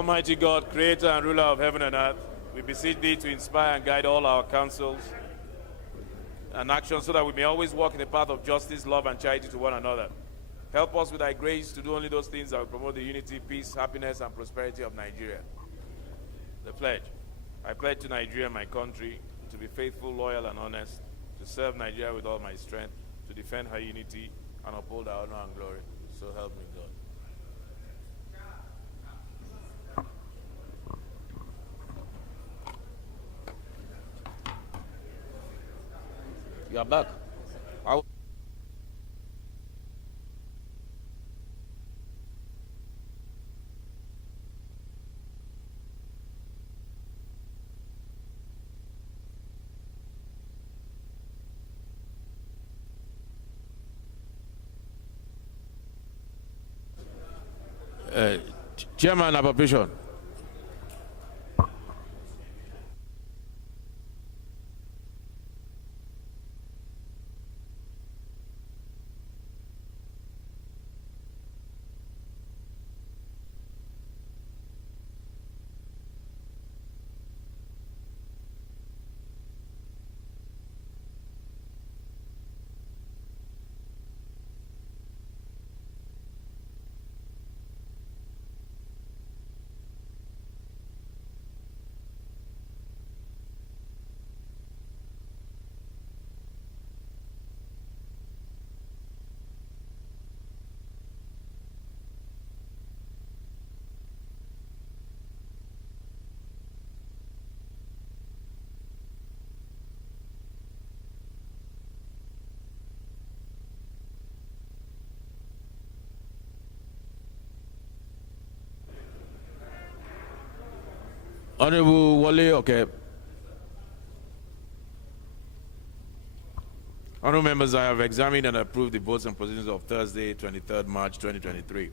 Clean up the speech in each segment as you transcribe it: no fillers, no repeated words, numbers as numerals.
Almighty God, creator and ruler of heaven and earth, we beseech thee to inspire and guide all our counsels and actions so that we may always walk in the path of justice, love, and charity to one another. Help us with thy grace to do only those things that will promote the unity, peace, happiness, and prosperity of Nigeria. The pledge. I pledge to Nigeria, my country, to be faithful, loyal, and honest, to serve Nigeria with all my strength, to defend her unity, and uphold her honor and glory. So help me God. You are back. Chairman, appropriation. Honorable Wale, okay. Honorable members, I have examined and approved the votes and positions of Thursday, 23rd March 2023.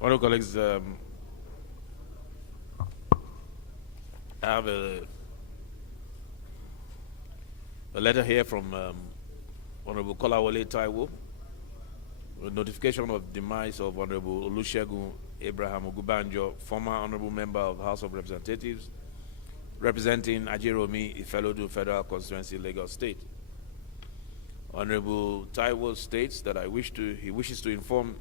Honorable colleagues, I have A letter here from Honorable Kolawole Taiwo, a notification of demise of Honorable Olusegun Abraham Ogubanjo, former Honorable Member of House of Representatives, representing Ajeromi Ifelodu Federal Constituency, Lagos State. Honorable Taiwo states that he wishes to inform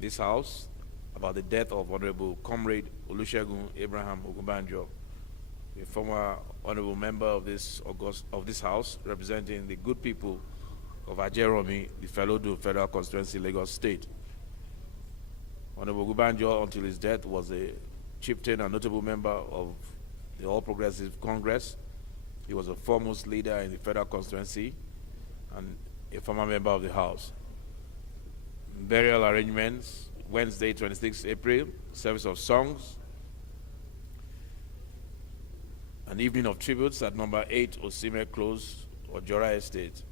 this House about the death of Honorable Comrade Olusegun Abraham Ogubanjo, a former Honorable Member of this House, representing the good people of Ajeromi Ifelodu Federal Constituency, Lagos State. Honorable Ogubanjo, until his death, was a chieftain and notable member of the All Progressive Congress. He was a foremost leader in the federal constituency and a former member of the House. Burial arrangements: Wednesday, 26 April, service of songs, an evening of tributes at number 8 Osime Close, Ojora Estate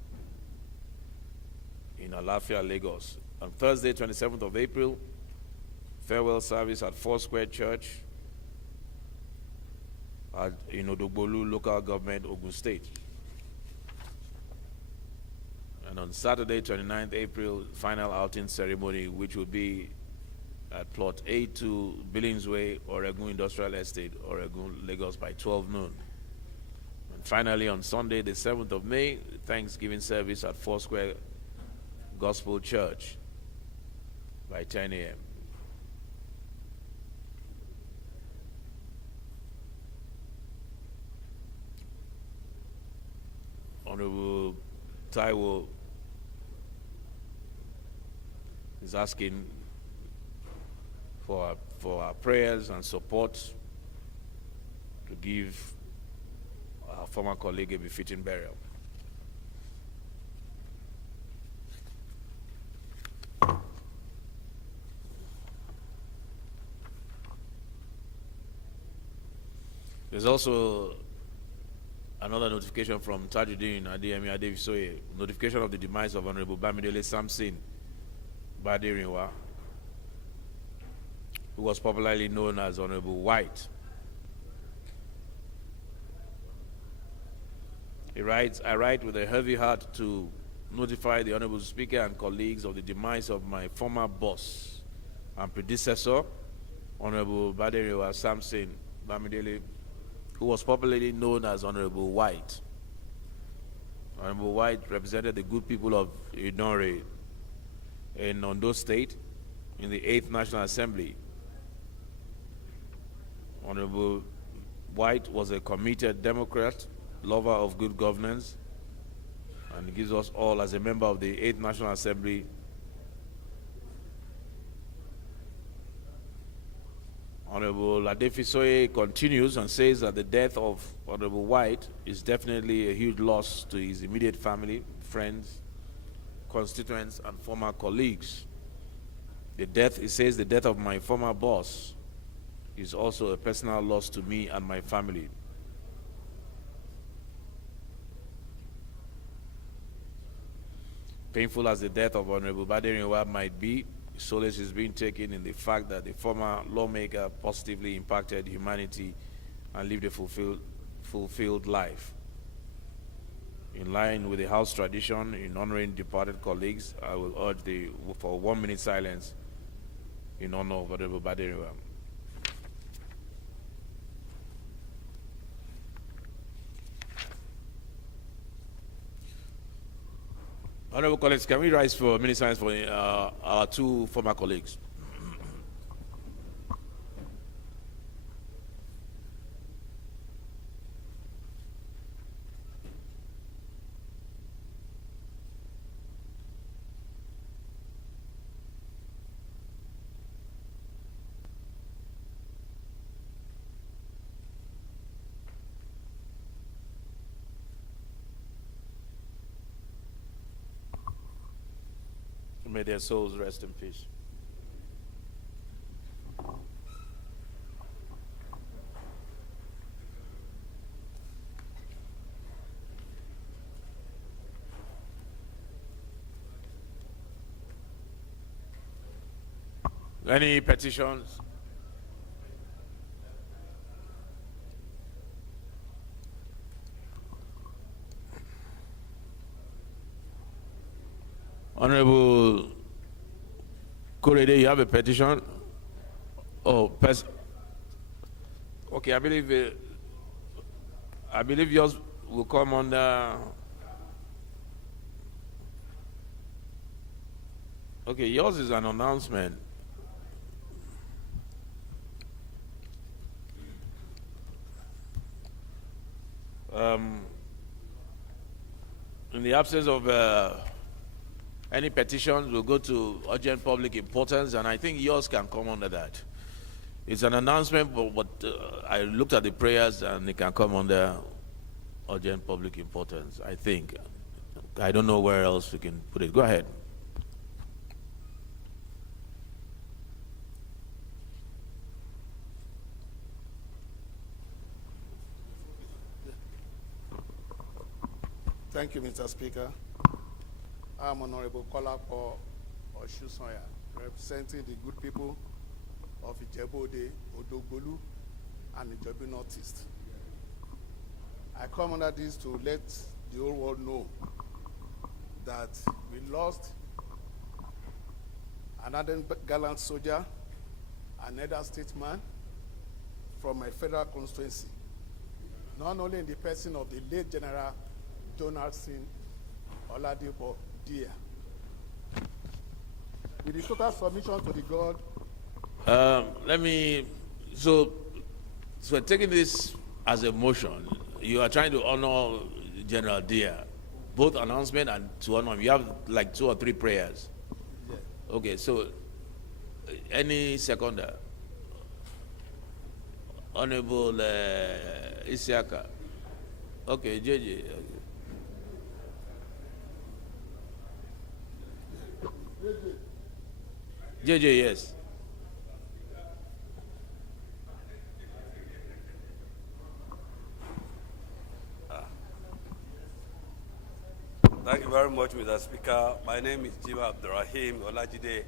in Alafia, Lagos. On Thursday, 27th of April, farewell service at Foursquare Church in Odogbolu local government, Ogun State. And on Saturday, 29th April, final outing ceremony, which will be at plot A2 Billingsway, Oregon Industrial Estate, Oregon, Lagos, by 12 noon. And finally, on Sunday, the 7th of May, Thanksgiving service at Foursquare Gospel Church by 10 a.m. Honorable Taiwo is asking for our prayers and support to give our former colleague a befitting burial. There's also another notification from Tajuddin Adeyemi Adevisoye, notification of the demise of Honorable Bamidele Samson Baderinwa, who was popularly known as Honorable White. He writes, "I write with a heavy heart to notify the Honorable Speaker and colleagues of the demise of my former boss and predecessor, Honorable Baderinwa Samson Bamidele, who was popularly known as Honorable White. Honorable White represented the good people of Idonre in Ondo State in the 8th National Assembly. Honorable White was a committed Democrat, lover of good governance, and gives us all, as a member of the 8th National Assembly, Honorable Adefisoye continues and says that the death of Honorable White is definitely a huge loss to his immediate family, friends, constituents, and former colleagues. He says the death of my former boss is also a personal loss to me and my family. Painful as the death of Honorable Baderinwa might be, solace is being taken in the fact that the former lawmaker positively impacted humanity and lived a fulfilled life. In line with the House tradition in honoring departed colleagues, I will urge for 1 minute silence in honor of Honorable Baderinwa. Honorable colleagues, can we rise for a minute silence for our two former colleagues? May their souls rest in peace. Any petitions? Honorable Korede, you have a petition? Oh, okay, I believe yours will come under. Okay, yours is an announcement. In the absence of any petitions, we'll go to urgent public importance, and I think yours can come under that. It's an announcement, but I looked at the prayers, and it can come under urgent public importance, I think. I don't know where else we can put it. Go ahead. Thank you, Mr. Speaker. I'm Honorable Kolapo Oshusoya, representing the good people of Ijebu-Ode, Odogbolu, and Ijebu Northeast. I come under this to let the whole world know that we lost another gallant soldier, another statesman from my federal constituency, not only in the person of the late General Donaldson Oladipo Dia. With the total submission to the God. So we're taking this as a motion. You are trying to honor General Dia, both announcement and to honor him. You have like 2 or 3 prayers. Yeah. Okay, so any seconder? Honorable Isiaka. Okay, JJ. JJ, yes. Thank you very much, Mr. Speaker. My name is Jiva Abdurrahim Olajide.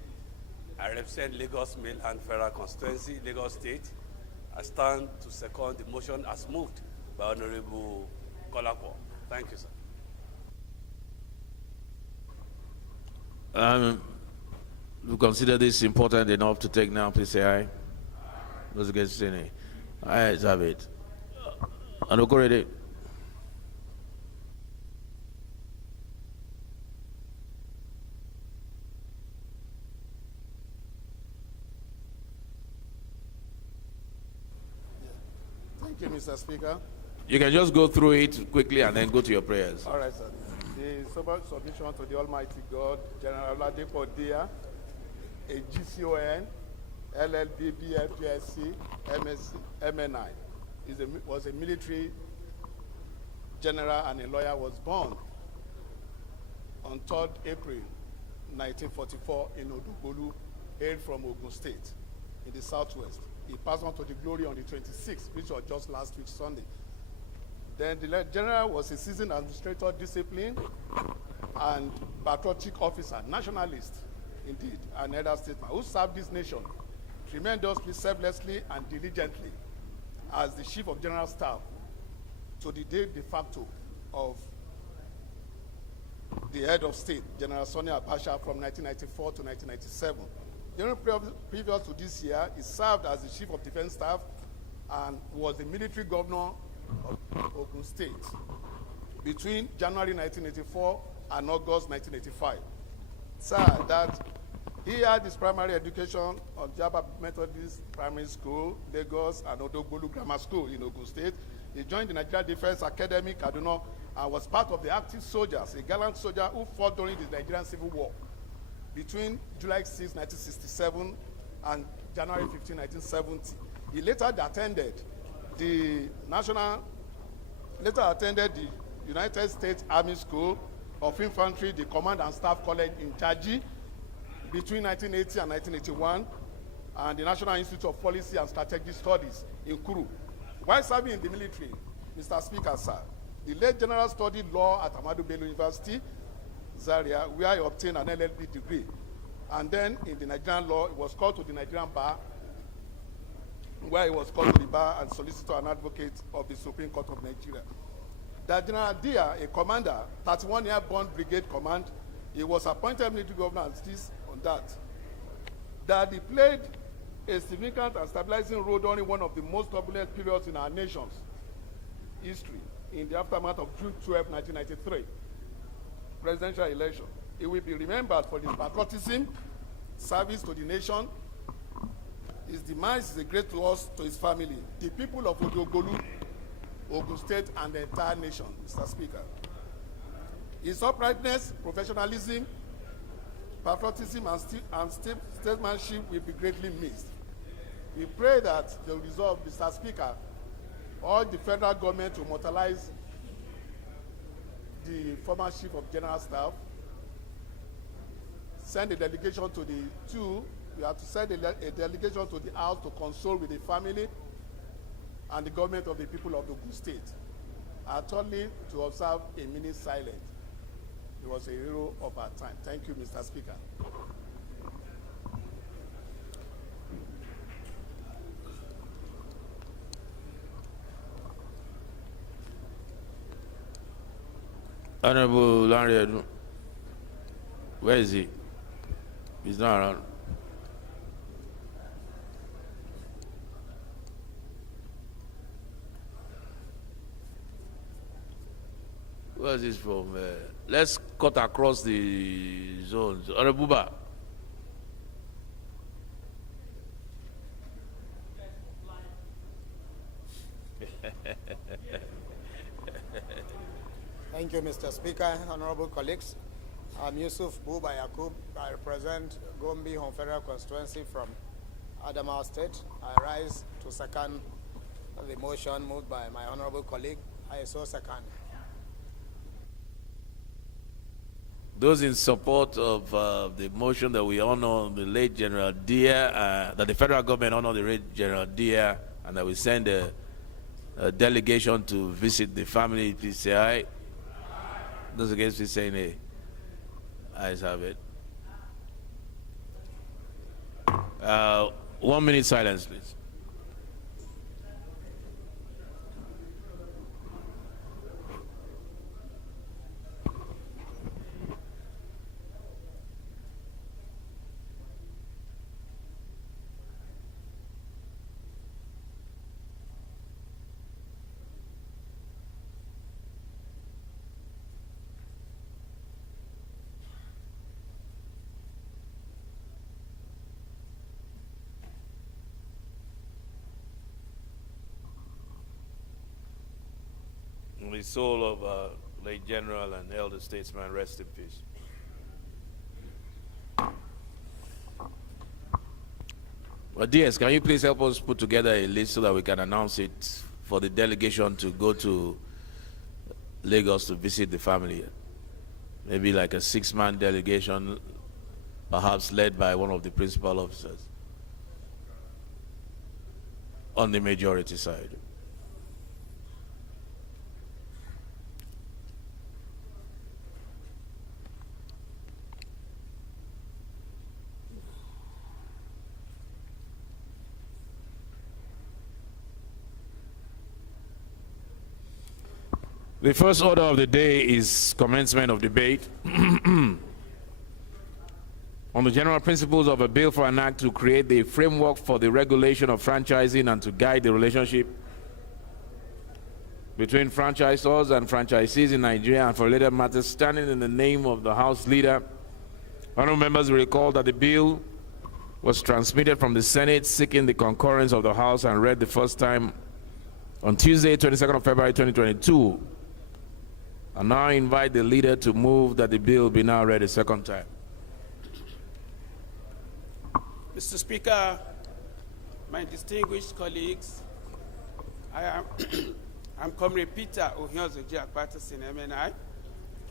I represent Lagos Mail and Federal Constituency, Lagos State. I stand to second the motion as moved by Honorable Kolapo. Thank you, sir. We consider this important enough to take now. Please say aye. Those against say nay. Ayes have it. Anokorede. Thank you, Mr. Speaker. You can just go through it quickly and then go to your prayers. All right, sir. The sober submission to the Almighty God, General Oladipo Dia, a GCON, LLB, BFPSC, MSc, MNI, was a military general and a lawyer, was born on 3rd April 1944 in Odogbolu, hailed from Ogun State in the southwest. He passed on to the glory on the 26th, which was just last week, Sunday. Then the general was a seasoned administrator, disciplined, and patriotic officer, nationalist, indeed, and elder statesman, who served this nation tremendously, selflessly, and diligently as the chief of general staff to the de facto of the head of state, General Sani Abacha, from 1994 to 1997. During previous to this year, he served as the chief of defense staff and was the military governor of Ogun State between January 1984 and August 1985. Sir, that he had his primary education on Jaba Methodist Primary School, Lagos, and Odogbolu Grammar School in Ogun State. He joined the Nigeria Defense Academy, Kaduna, and was part of the active soldiers, a gallant soldier who fought during the Nigerian Civil War between July 6, 1967 and January 15, 1970. He later attended the United States Army School of Infantry, the Command and Staff College in Chaji between 1980 and 1981, and the National Institute of Policy and Strategic Studies in Kuru. While serving in the military, Mr. Speaker, sir, the late general studied law at Ahmadu Bello University, Zaria, where he obtained an LLB degree. And then in the Nigerian law, he was called to the Nigerian bar, where he was called to the bar and solicitor and advocate of the Supreme Court of Nigeria. That General Dia, a commander, 31 Airborne Brigade Command, He was appointed military governor and still on that. That he played a significant and stabilizing role during one of the most turbulent periods in our nation's history in the aftermath of June 12, 1993 presidential election. He will be remembered for his patriotism, service to the nation. His demise is a great loss to his family, the people of Odogolu, Ogun State, and the entire nation, Mr. Speaker. His uprightness, professionalism, patriotism, and statesmanship will be greatly missed. We pray that the resolve, Mr. Speaker, or the federal government to immortalize the former chief of general staff, send a delegation to we have to send a delegation to the House to console with the family and the government of the people of the Ogun State, and thirdly, to observe a minute silence. He was a hero of our time. Thank you, Mr. Speaker. Honorable Larry Edu. Where is he? He's not around. Where is this from? Let's cut across the zones. Honorable Buba. Thank you, Mr. Speaker, honorable colleagues. I'm Yusuf Buba Yakub. I represent Gombe Home Federal Constituency from Adamawa State. I rise to second the motion moved by my honorable colleague. I so second. Those in support of the motion that we honor the late General Deere, that the federal government honor the late General Deere, and that we send a delegation to visit the family, please say aye. Those against, please say nay. Ayes have it. 1 minute silence, please. The soul of late General and elder statesman, rest in peace. Well, DS, can you please help us put together a list so that we can announce it for the delegation to go to Lagos to visit the family? Maybe like a 6-man delegation, perhaps led by one of the principal officers on the majority side. The first order of the day is commencement of debate on the general principles of a bill for an act to create the framework for the regulation of franchising and to guide the relationship between franchisors and franchisees in Nigeria and for related matters, standing in the name of the House Leader. Honorable members will recall that the bill was transmitted from the Senate seeking the concurrence of the House and read the first time on Tuesday, 22nd of February 2022. I now invite the leader to move that the bill be now read a second time. Mr. Speaker, my distinguished colleagues, I'm Comrade Peter Ohiozoji Akpatasin MNI.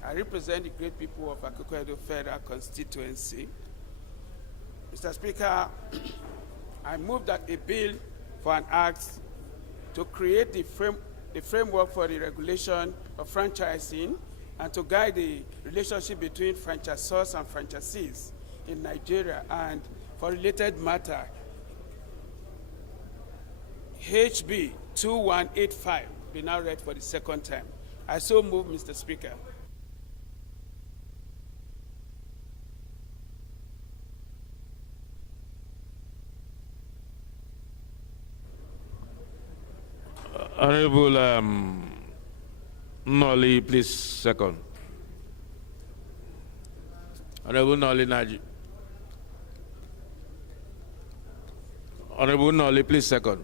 I represent the great people of Akoko-Edo Federal Constituency. Mr. Speaker, I move that a bill for an act to create the framework for the regulation of franchising and to guide the relationship between franchisors and franchisees in Nigeria and for related matter, HB 2185 be now read for the second time. I so move, Mr. Speaker. Honorable Nolly, please second. Honorable Nolly Naji. Honorable Nolly, please second.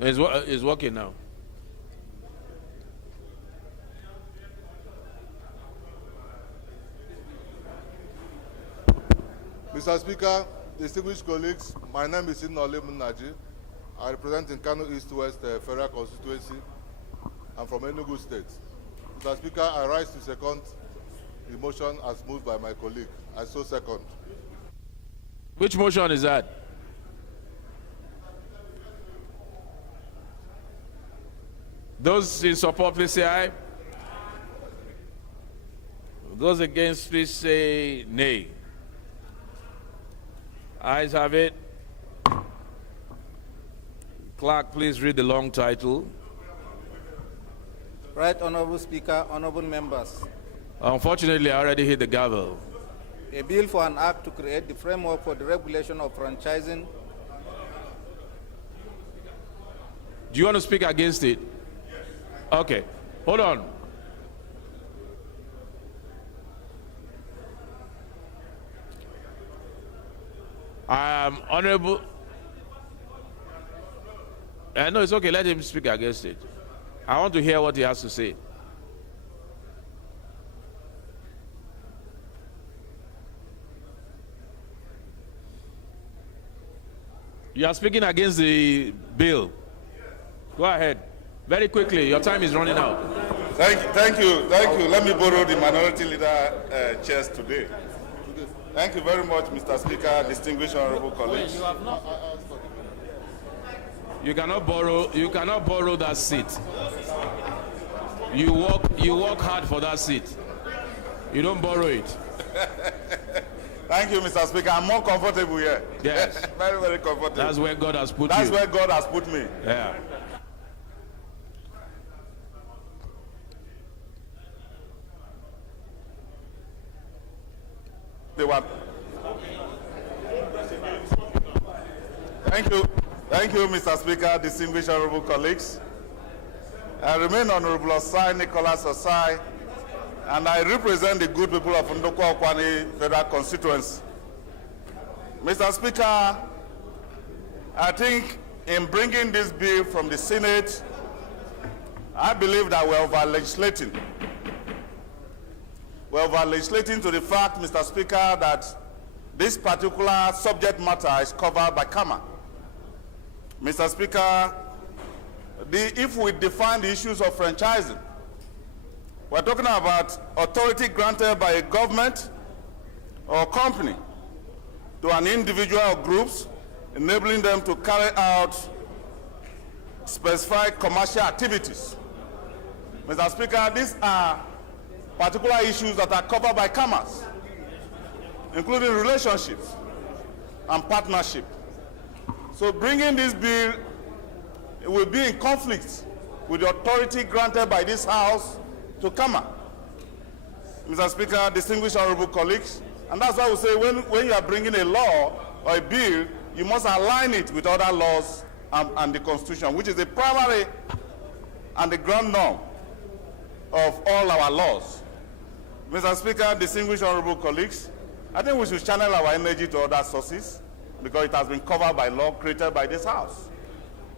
It's working now. Mr. Speaker, distinguished colleagues, my name is Nolly Naji. I represent in Kano East West Federal Constituency. I'm from Enugu State. Mr. Speaker, I rise to second the motion as moved by my colleague. I so second. Which motion is that? Those in support, please say aye. Those against, please say nay. Ayes have it. Clerk, please read the long title. Right Honorable Speaker, honorable members. Unfortunately, I already hit the gavel. A bill for an act to create the framework for the regulation of franchising. Do you want to speak against it? Okay, hold on. Honorable. No, it's okay. Let him speak against it. I want to hear what he has to say. You are speaking against the bill. Go ahead. Very quickly. Your time is running out. Thank you. Let me borrow the minority leader chairs today. Thank you very much, Mr. Speaker, distinguished honorable colleagues. You cannot borrow that seat. You work hard for that seat. You don't borrow it. Thank you, Mr. Speaker. I'm more comfortable here. Yes. Very, very comfortable. That's where God has put you. That's where God has put me. Yeah. Thank you, Mr. Speaker, distinguished honorable colleagues. I remain Honorable Osai Nicholas Osai, and I represent the good people of Ndokwa Okwani Federal Constituency. Mr. Speaker, I think in bringing this bill from the Senate, I believe that we're over-legislating. We're over-legislating to the fact, Mr. Speaker, that this particular subject matter is covered by CAMA. Mr. Speaker, if we define the issues of franchising, we're talking about authority granted by a government or company to an individual or groups, enabling them to carry out specified commercial activities. Mr. Speaker, these are particular issues that are covered by CAMAs, including relationships and partnership. So bringing this bill, it will be in conflict with the authority granted by this House to CAMA. Mr. Speaker, distinguished honorable colleagues, and that's why we say when you are bringing a law or a bill, you must align it with other laws and the Constitution, which is the primary and the ground norm of all our laws. Mr. Speaker, distinguished honorable colleagues, I think we should channel our energy to other sources because it has been covered by law created by this House.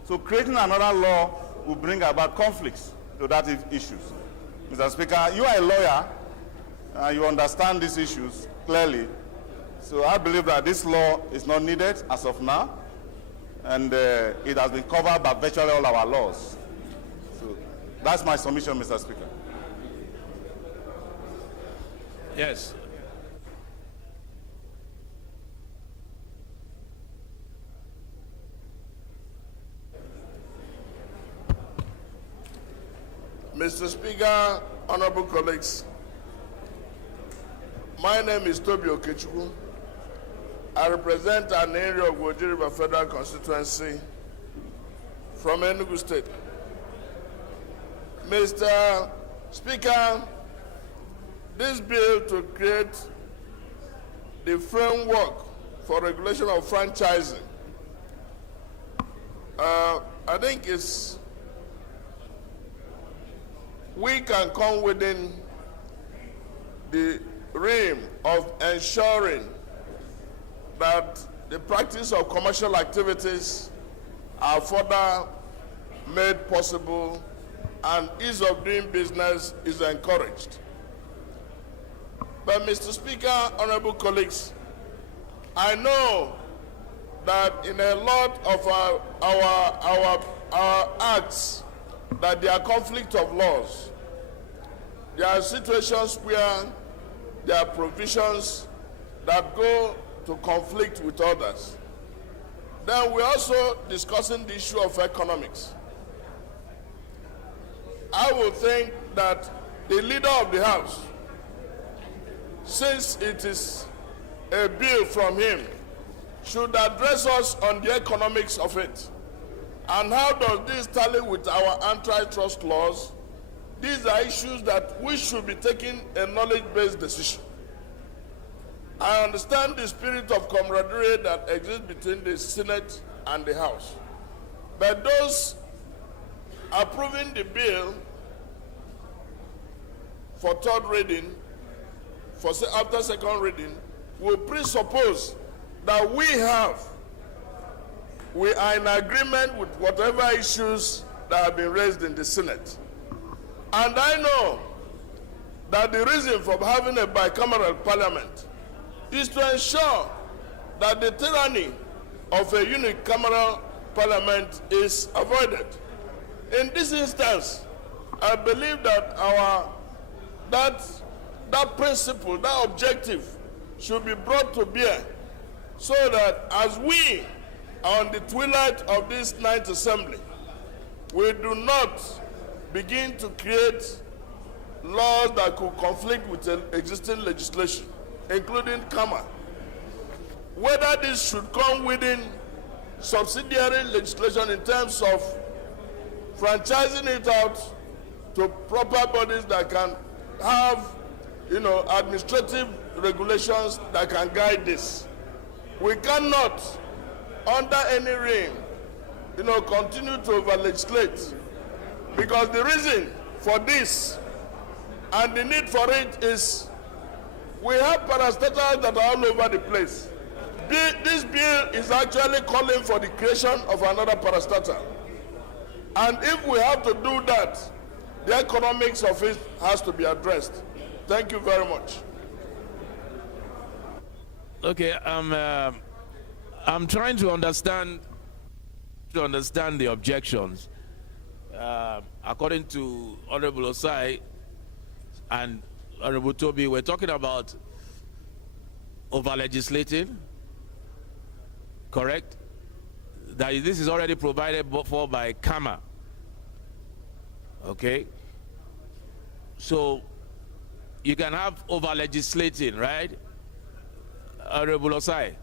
So creating another law will bring about conflicts to that issues. Mr. Speaker, you are a lawyer, you understand these issues clearly. So I believe that this law is not needed as of now, and it has been covered by virtually all our laws. So that's my submission, Mr. Speaker. Yes. Mr. Speaker, honorable colleagues, my name is Toby Okechukwu. I represent an area of Woji River Federal Constituency from Enugu State. Mr. Speaker, this bill to create the framework for regulation of franchising. I think we can come within the realm of ensuring that the practice of commercial activities are further made possible and ease of doing business is encouraged. But Mr. Speaker, honorable colleagues, I know that in a lot of our acts that there are conflict of laws. There are situations where there are provisions that go to conflict with others. Then we're also discussing the issue of economics. I would think that the leader of the House, since it is a bill from him, should address us on the economics of it. And how does this tally with our antitrust laws? These are issues that we should be taking a knowledge-based decision. I understand the spirit of camaraderie that exists between the Senate and the House. But those approving the bill for third reading, after second reading, will presuppose that we are in agreement with whatever issues that have been raised in the Senate. And I know that the reason for having a bicameral parliament is to ensure that the tyranny of a unicameral parliament is avoided. In this instance, I believe that that principle, that objective should be brought to bear so that as we are on the twilight of this ninth assembly, we do not begin to create laws that could conflict with existing legislation, including CAMA. Whether this should come within subsidiary legislation in terms of franchising it out to proper bodies that can have, administrative regulations that can guide this. We cannot, under any reign, continue to over-legislate, because the reason for this and the need for it is we have parastatals that are all over the place. This bill is actually calling for the creation of another parastatal. And if we have to do that, the economics of it has to be addressed. Thank you very much. Okay, I'm trying to understand the objections. According to Honorable Osai and Honorable Toby, we're talking about over-legislating, correct? That this is already provided for by CAMA. Okay? So you can have over-legislating, right? Honorable Osai,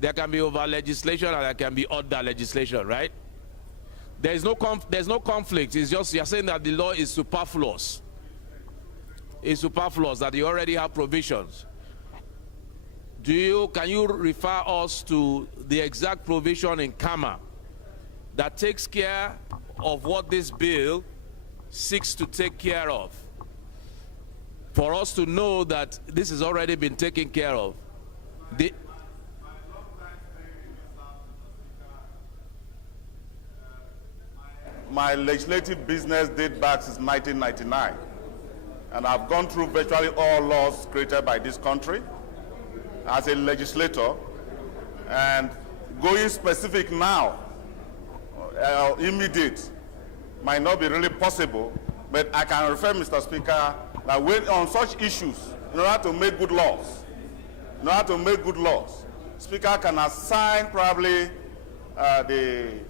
there can be over-legislation and there can be under legislation, right? There's no conflict. It's just you're saying that the law is superfluous. It's superfluous, that you already have provisions. Can you refer us to the exact provision in CAMA that takes care of what this bill seeks to take care of, for us to know that this has already been taken care of? My legislative business dates back since 1999, and I've gone through virtually all laws created by this country as a legislator. And going specific now, immediate, might not be really possible, but I can refer, Mr. Speaker, that when on such issues, in order to make good laws, Speaker can assign probably the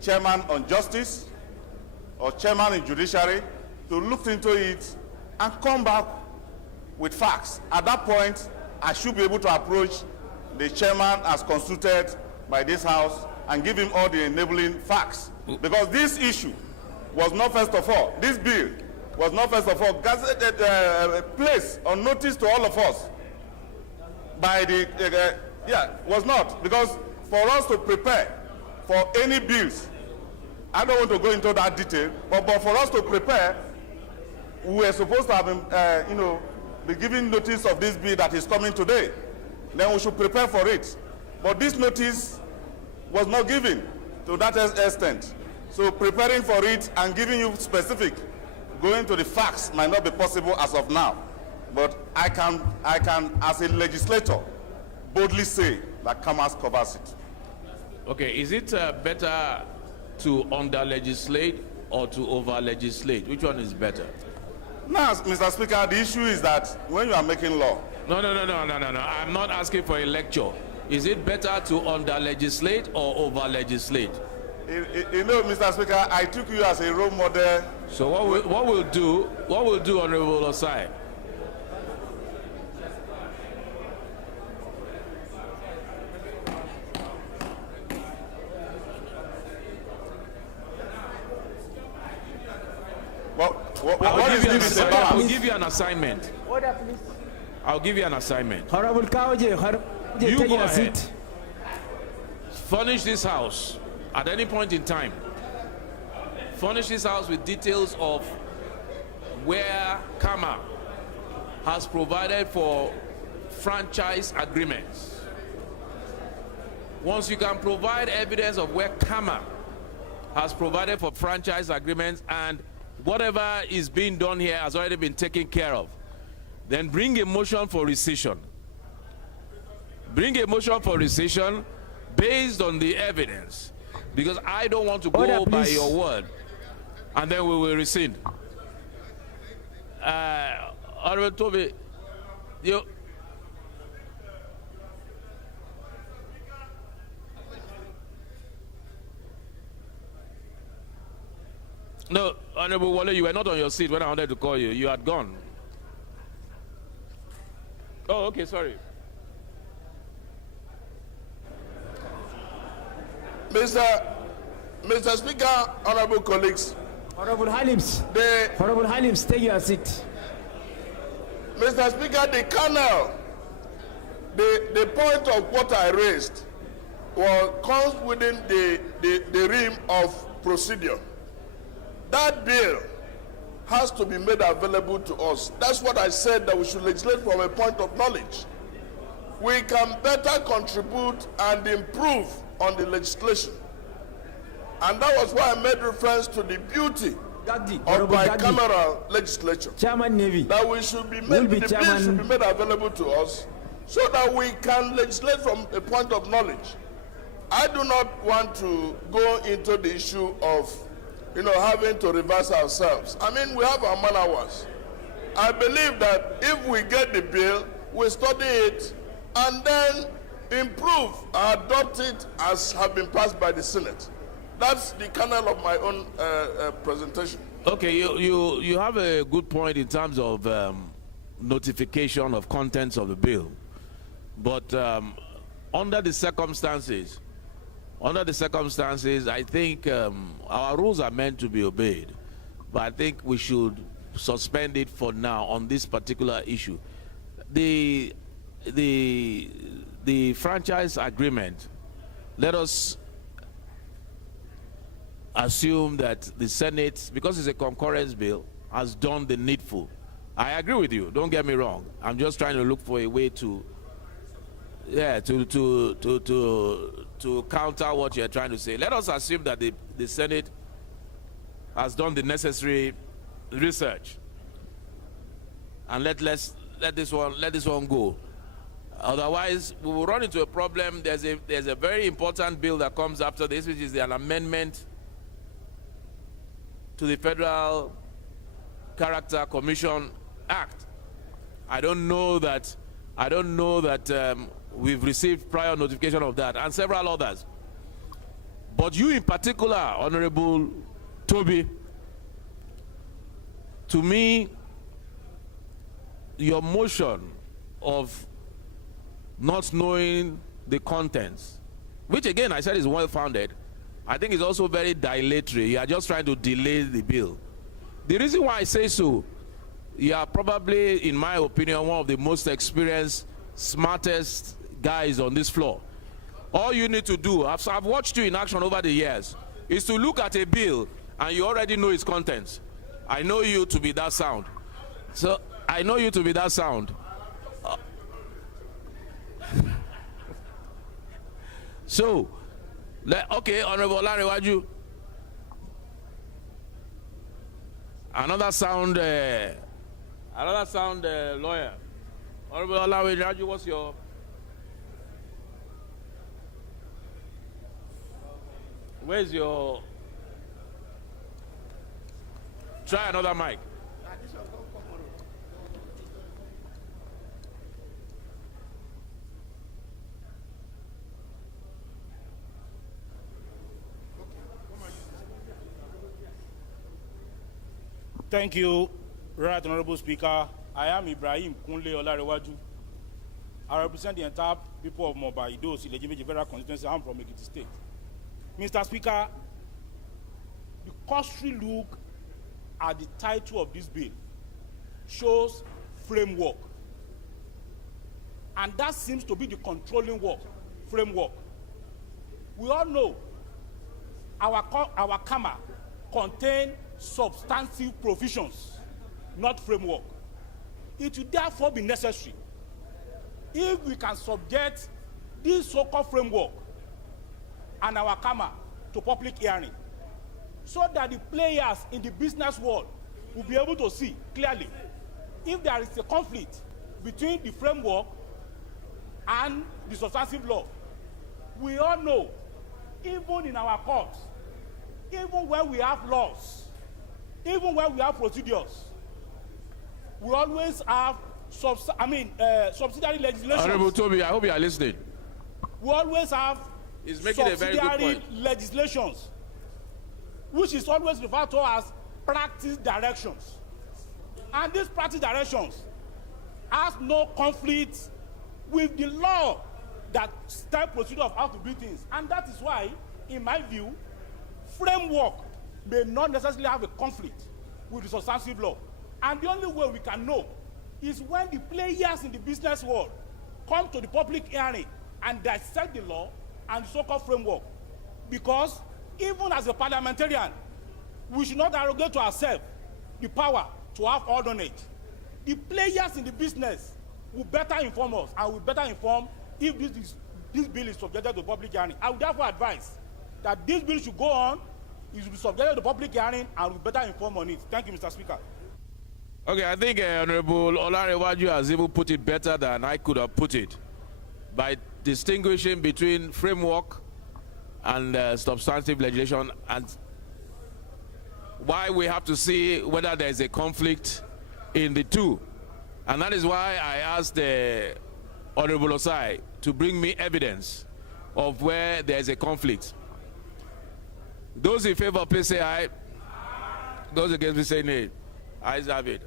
chairman on justice or chairman in judiciary to look into it and come back with facts. At that point, I should be able to approach the chairman as consulted by this House and give him all the enabling facts. Because this issue was not, first of all, this bill was not, first of all, placed on notice to all of us by the, was not. Because for us to prepare for any bills, I don't want to go into that detail, but for us to prepare, we were supposed to have been, be given notice of this bill that is coming today. Then we should prepare for it. But this notice was not given to that extent. So preparing for it and giving you specific, going to the facts might not be possible as of now. But I can, as a legislator, boldly say that Commerce covers it. Okay, is it better to under-legislate or to over-legislate? Which one is better? Now, Mr. Speaker, the issue is that when you are making law... No. I'm not asking for a lecture. Is it better to under-legislate or over-legislate? Mr. Speaker, I took you as a role model. So what we'll do, Honorable Osai? What is this about? I'll give you an assignment. Order, please. I'll give you an assignment. Honorable Kaoje, You take go your ahead. seat. Furnish this house at any point in time. Furnish this house with details of where Kama has provided for franchise agreements. Once you can provide evidence of where Kama has provided for franchise agreements and whatever is being done here has already been taken care of, then bring a motion for rescission. Bring a motion for rescission based on the evidence, because I don't want to go Order, by please. your word, and then we will rescind. Honorable Toby, you. No, Honorable Wale, you were not on your seat when I wanted to call you. You had gone. Oh, okay, sorry. Mr. Speaker, honorable colleagues, Honorable Halims, take your seat. Mr. Speaker, the kernel, the point of what I raised comes within the realm of procedure. That bill has to be made available to us. That's what I said, that we should legislate from a point of knowledge. We can better contribute and improve on the legislation. And that was why I made reference to the beauty of bicameral legislature. Chairman Navy. That we should be made, the bill should be made available to us so that we can legislate from a point of knowledge. I do not want to go into the issue of having to reverse ourselves. I mean, we have our man hours. I believe that if we get the bill, we study it, and then improve, adopt it as have been passed by the Senate. That's the kernel of my own presentation. Okay, you have a good point in terms of notification of contents of the bill, but under the circumstances, I think our rules are meant to be obeyed, but I think we should suspend it for now on this particular issue. The franchise agreement, let us assume that the Senate, because it's a concurrence bill, has done the needful. I agree with you, don't get me wrong. I'm just trying to look for a way to counter what you're trying to say. Let us assume that the Senate has done the necessary research, and let this one go. Otherwise, we will run into a problem. There's a very important bill that comes after this, which is an amendment to the Federal Character Commission Act. I don't know that we've received prior notification of that, and several others. But you in particular, Honorable Toby, to me, your motion of not knowing the contents, which again I said is well-founded, I think is also very dilatory. You are just trying to delay the bill. The reason why I say so, you are probably, in my opinion, one of the most experienced smartest guys on this floor. All you need to do, I've watched you in action over the years, is to look at a bill and you already know its contents. I know you to be that sound. So, I know you to be that sound. So, okay, Honorable Larewaju. Another sound lawyer. Honorable Larewaju, what's your... Where's your... Try another mic. Thank you, Right Honorable Speaker. I am Ibrahim Kunle Olarewaju. I represent the entire people of Moba Idos, Ilejimeji Federal Constituency. I'm from Ekiti State. Mr. Speaker, the cursory look at the title of this bill shows framework. And that seems to be the controlling framework. We all know our KAMA contain substantive provisions, not framework. It will therefore be necessary if we can subject this so-called framework and our KAMA to public hearing, so that the players in the business world will be able to see clearly if there is a conflict between the framework and the substantive law. We all know, even in our courts, even when we have laws, even when we have procedures, we always have subsidiary legislation. Honorable Toby, I hope you are listening. We always have He's making a very good point. Legislations, which is always referred to as practice directions. And these practice directions has no conflict with the law that style procedure of how to do things. And that is why, in my view, framework may not necessarily have a conflict with the substantive law. And the only way we can know is when the players in the business world come to the public hearing and dissect the law and the so-called framework. Because even as a parliamentarian, we should not arrogate to ourselves the power to have all knowledge. The players in the business will better inform us and will better inform if this bill is subjected to public hearing. I would therefore advise that this bill should go on, it should be subjected to public hearing, and will better inform on it. Thank you, Mr. Speaker. Okay, I think Honorable Olarewaju has even put it better than I could have put it, by distinguishing between framework and substantive legislation, and why we have to see whether there is a conflict in the two. And that is why I asked the Honorable Osai to bring me evidence of where there is a conflict. Those in favor, please say aye. Those against, please say nay. Ayes have it.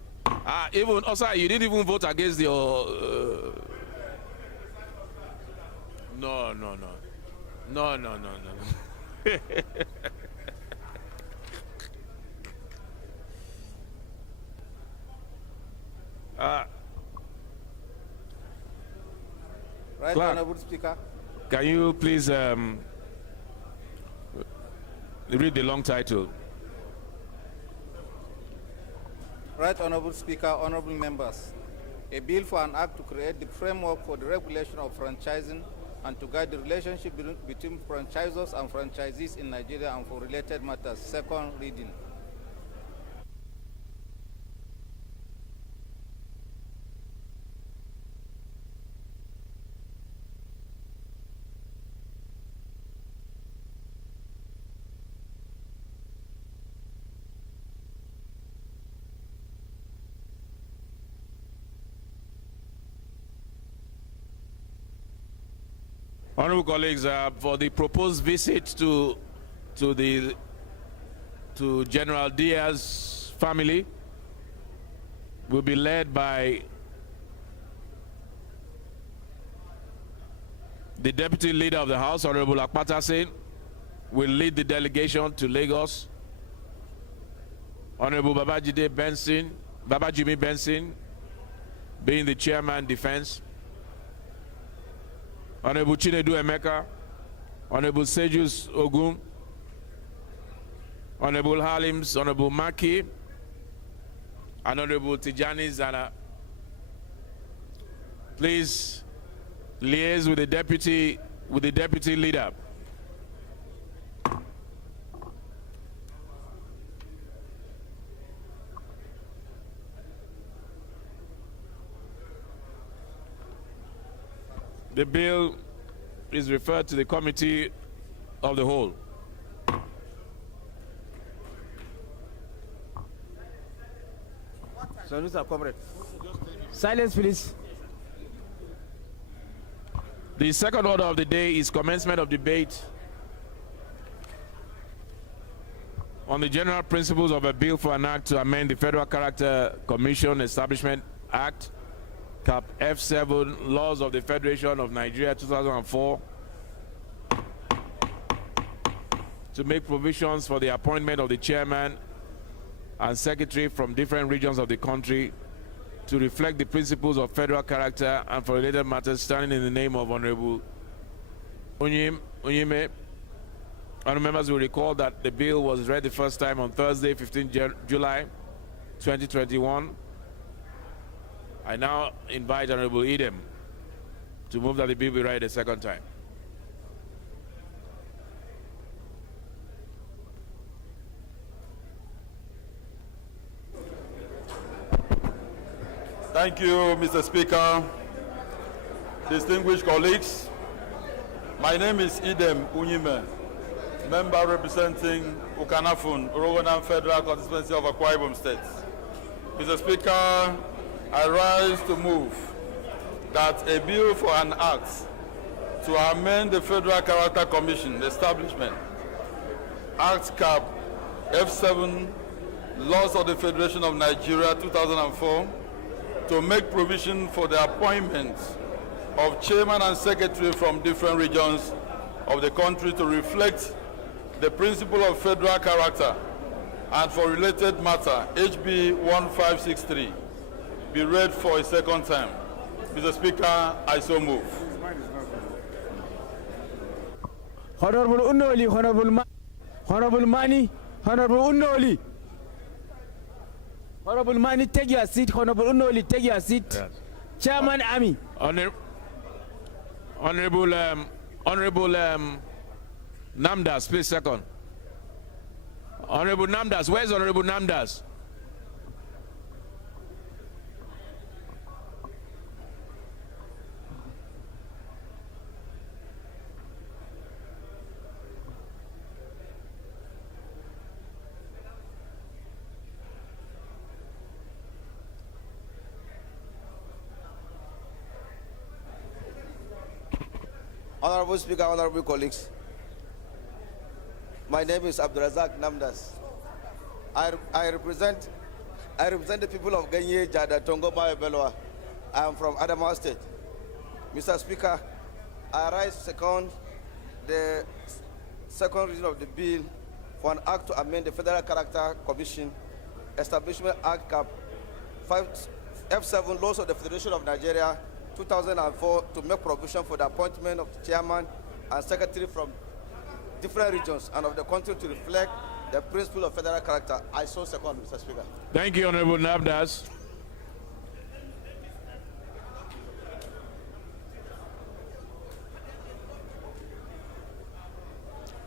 Even Osai, you didn't even vote against your... No. Right, Clark, Honorable Speaker. can you please read the long title? Right, Honorable Speaker, honorable members. A bill for an act to create the framework for the regulation of franchising and to guide the relationship between franchisors and franchisees in Nigeria and for related matters. Second reading. Honorable colleagues, for the proposed visit to General Diaz's family will be led by the Deputy Leader of the House, Honorable Akpata Singh, will lead the delegation to Lagos. Honorable Babajimi Benson, being the Chairman Defense. Honorable Chinedu Emeka, Honorable Sejus Ogun, Honorable Halims, Honorable Maki, and Honorable Tijani Zana. Please liaise with the deputy leader. The bill is referred to the Committee of the Whole. Silence, please. The second order of the day is commencement of debate on the general principles of a bill for an act to amend the Federal Character Commission Establishment Act, Cap F7, Laws of the Federation of Nigeria 2004, to make provisions for the appointment of the chairman and secretary from different regions of the country to reflect the principles of federal character and for related matters, standing in the name of Honorable Unyime. Honorable members will recall that the bill was read the first time on Thursday, 15 July 2021. I now invite Honorable Idem to move that the bill be read a second time. Thank you, Mr. Speaker. Distinguished colleagues, my name is Idem Unyime, member representing Ukanafun, Rogonan Federal Constituency of Akwa Ibom State. Mr. Speaker, I rise to move that a bill for an act to amend the Federal Character Commission Establishment Act Cap F7, Laws of the Federation of Nigeria 2004, to make provision for the appointment of chairman and secretary from different regions of the country to reflect the principle of federal character and for related matter, HB 1563, be read for a second time. Mr. Speaker, I so move. Honorable Unoli, Honorable Mani, Honorable Unoli. Honorable Mani, take your seat. Honorable Unoli, take your seat. Yes. Chairman Ami. Honorable Namdas, please second. Honorable Namdas, where's Honorable Namdas? Honorable Speaker, honorable colleagues, my name is Abdurazak Namdas. I represent the people of Ganye, Jada, Tongo, Belwa. I am from Adamawa State. Mr. Speaker, I rise to second the second reading of the bill for an act to amend the Federal Character Commission Establishment Act Cap F7, Laws of the Federation of Nigeria 2004, to make provision for the appointment of the chairman and secretary from different regions and of the country to reflect the principle of federal character. I so second, Mr. Speaker. Thank you, Honorable Nabdas.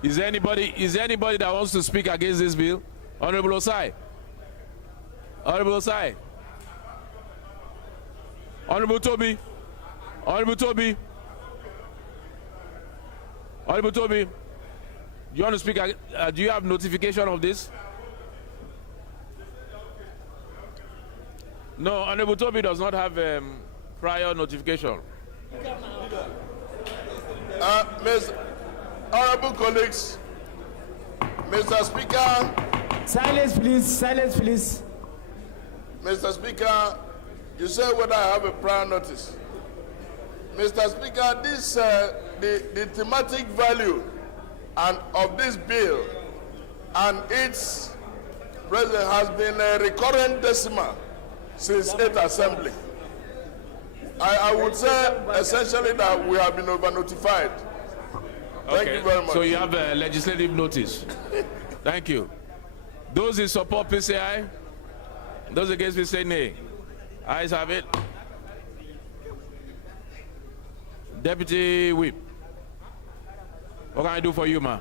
Is there anybody that wants to speak against this bill? Honorable Osai. Honorable Osai. Honorable Toby. Honorable Toby. Honorable Toby. Do you want to speak? Do you have notification of this? No, Honorable Toby does not have prior notification. Honorable colleagues, Mr. Speaker. Silence, please. Silence, please. Mr. Speaker, you said whether I have a prior notice. Mr. Speaker, this the thematic value of this bill and its president has been a recurrent decimal since 8th Assembly. I would say essentially that we have been over-notified. Thank you very much. So you have a legislative notice. Thank you. Those in support, please say aye. Those against, please say nay. Ayes have it. Deputy Whip. What can I do for you, ma?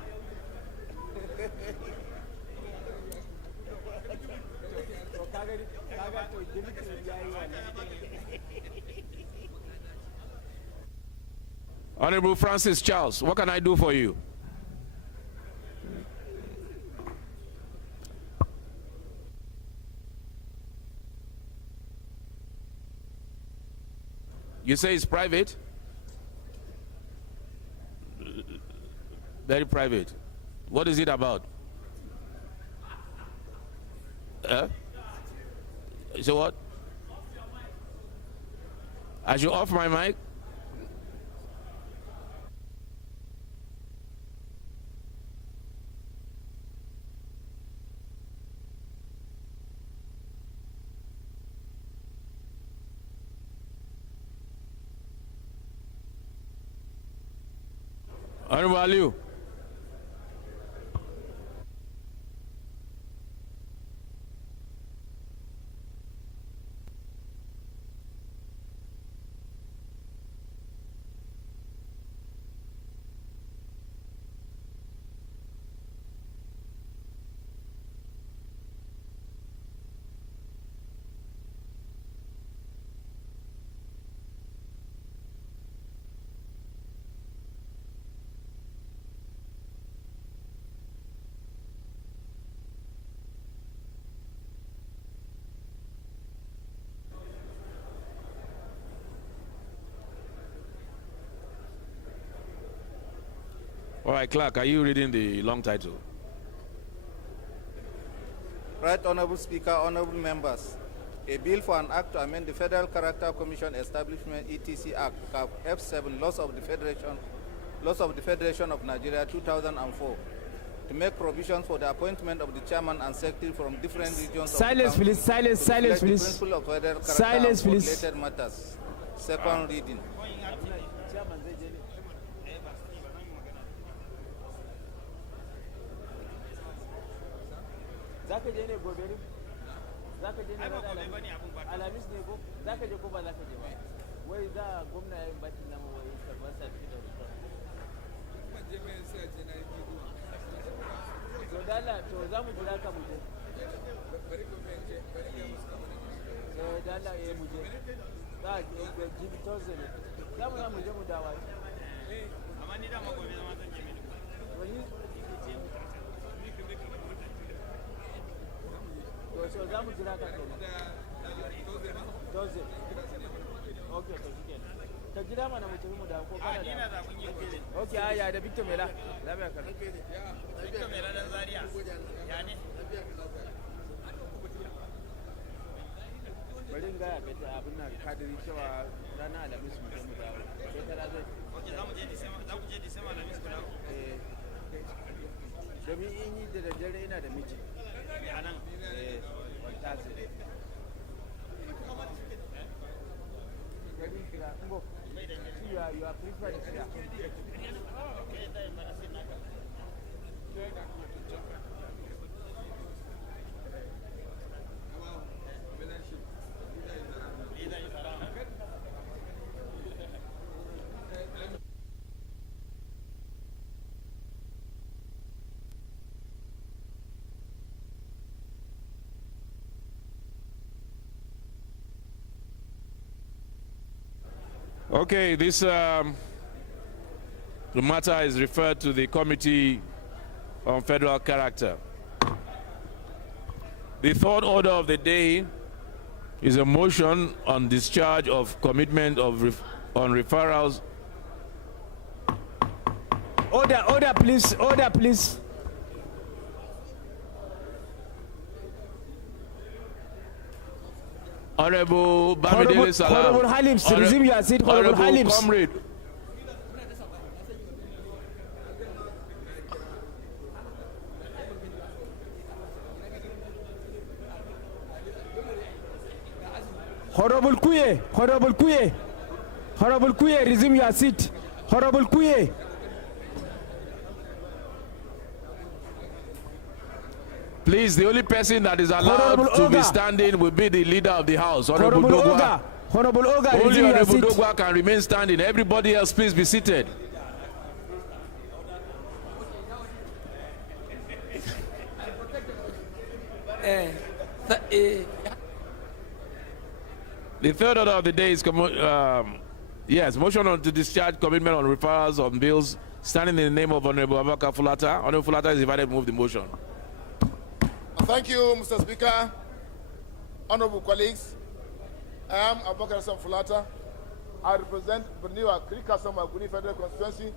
Honorable Francis Charles, what can I do for you? You say it's private? Very private. What is it about? So what? I should off my mic? Honorable Aliu. All right, Clark, are you reading the long title? Right Honorable Speaker, honorable members, a bill for an act to amend the Federal Character Commission Establishment ETC Act, CAP F7, Laws of the Federation of Nigeria 2004, to make provisions for the appointment of the chairman and secretary from different regions. Silence, please. Silence, please. Principle of federal character Silence, please. Related matters. Second reading. Zaka je ne gobe ne? Zaka je ne Alhamis ne ko? Zaka je ko ba zaka je ba? Wai za gwamna ya bacin nan wai karbar certificate of return. To dala to za mu jira ka mu je. Dala mu je. Za a jibi Thursday ne. Za mu je mu dawa. Amma ni da ma gobe zama zan je mini. So za mu jira ka kenan. Thursday. Okay, to shi kenan. Ka jira mana mu tafi mu dawo ko kana da. Ni na da kun yi gobe. Okay, aya da Victor Mela. Lafiya ka. Victor Mela dan Zaria. Ya ne? Bari in gaya ka ta abin nan kadiri cewa ranar Alhamis mu je mu dawo. Sai tara zai. Okay, za mu je Disamba Alhamis ku dawo. Domin in yi da daddare ina da miji. A nan? That's it. You are preferred here. Okay, this the matter is referred to the Committee on Federal Character. The third order of the day is a motion on discharge of commitment of on referrals. Order, please. Order, please. Honorable Bamidele Salam. Honorable Halims, resume your seat. Honorable Halims. Comrade. Honorable Kuye. Honorable Kuye, resume your seat. Honorable Kuye. Please, the only person that is allowed Honorable to be Oga. standing will be the leader of the House, Honorable Honorable Dogwa. Oga. Honorable Oga, Only resume your Honorable seat. Dogwa can remain standing. Everybody else, please be seated. The third order of the day is motion on to discharge commitment on referrals on bills standing in the name of Honorable Abaka Fulata. Honorable Fulata is invited to move the motion. Thank you, Mr. Speaker. Honorable colleagues, I am Abubakar Hassan Fulata. I represent Berniwa Krikasam Maguni Federal Constituency.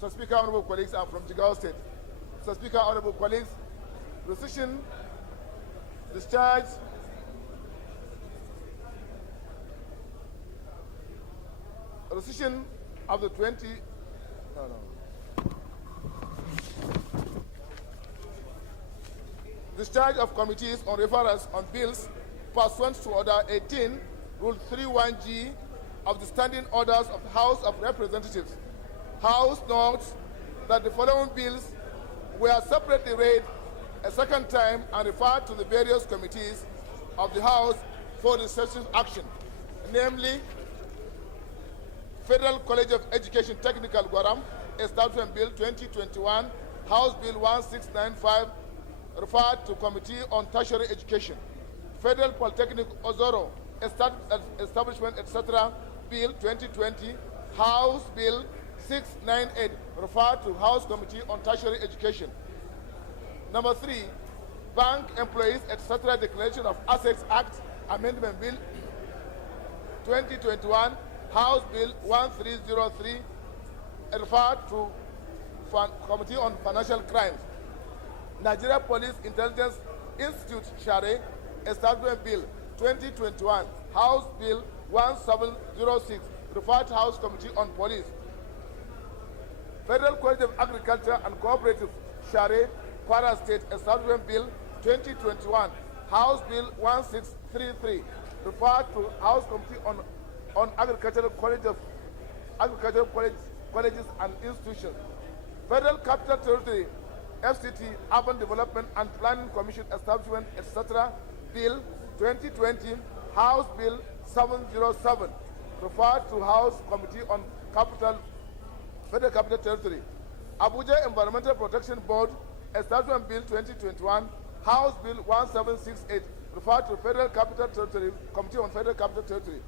Mr. Speaker, honorable colleagues, I'm from Jigawa State. Mr. Speaker, honorable colleagues, rescission, discharge, rescission of the discharge of committees on referrals on bills pursuant to Order 18, Rule 31G of the Standing Orders of the House of Representatives. House notes that the following bills were separately read a second time and referred to the various committees of the House for decisive action, namely Federal College of Education Technical Guaram Establishment Bill 2021, House Bill 1695, referred to Committee on Tertiary Education. Federal Polytechnic Ozoro Establishment, etc., Bill 2020, House Bill 698, referred to House Committee on Tertiary Education. Number 3, Bank Employees, etc., Declaration of Assets Act, Amendment Bill 2021, House Bill 1303, referred to Committee on Financial Crimes. Nigeria Police Intelligence Institute Share Establishment Bill 2021, House Bill 1706, referred to House Committee on Police. Federal College of Agriculture and Cooperative Share Kwara State Establishment Bill 2021, House Bill 1633, referred to House Committee on Agricultural Colleges and Institutions. Federal Capital Territory FCT Urban Development and Planning Commission Establishment, etc., Bill 2020, House Bill 707, referred to House Committee on Federal Capital Territory. Abuja Environmental Protection Board Establishment Bill 2021, House Bill 1768, referred to Federal Capital Territory, Committee on Federal Capital Territory.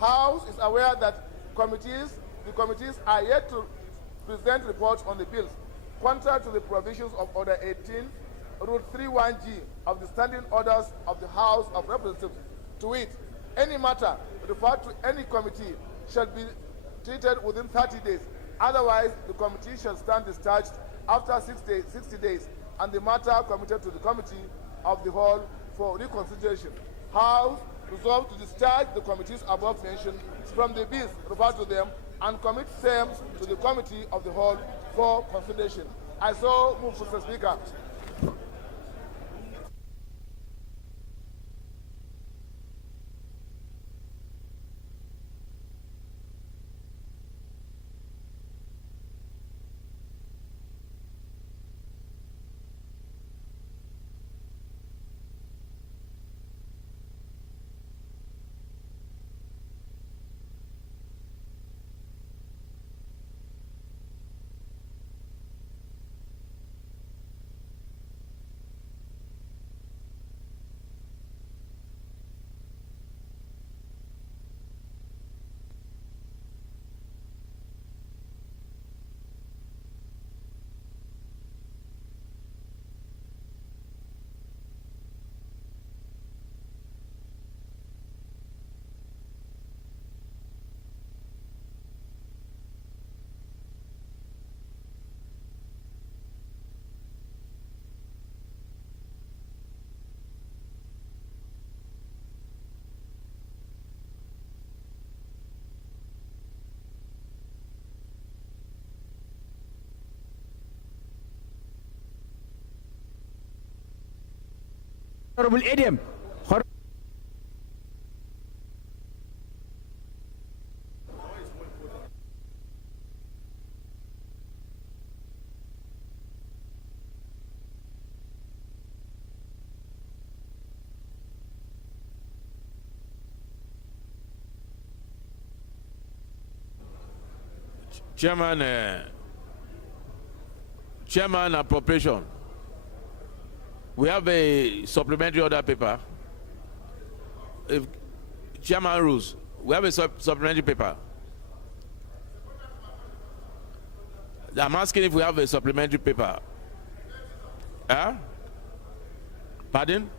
House is aware that the committees are yet to present reports on the bills, contrary to the provisions of Order 18, Rule 31G of the Standing Orders of the House of Representatives. To it, any matter referred to any committee shall be treated within 30 days. Otherwise, the committee shall stand discharged after 60 days, and the matter committed to the Committee of the Whole for reconsideration. House resolved to discharge the committees above mentioned from the bills referred to them and commit same to the Committee of the Whole for consideration. I so move, Mr. Speaker. Honorable Adam. Chairman Appropriation. We have a supplementary order paper. If Chairman rules, we have a supplementary paper. I'm asking if we have a supplementary paper. Huh? Pardon?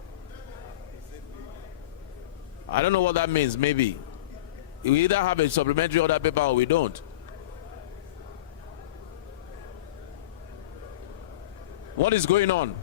I don't know what that means, maybe. We either have a supplementary order paper or we don't. What is going on?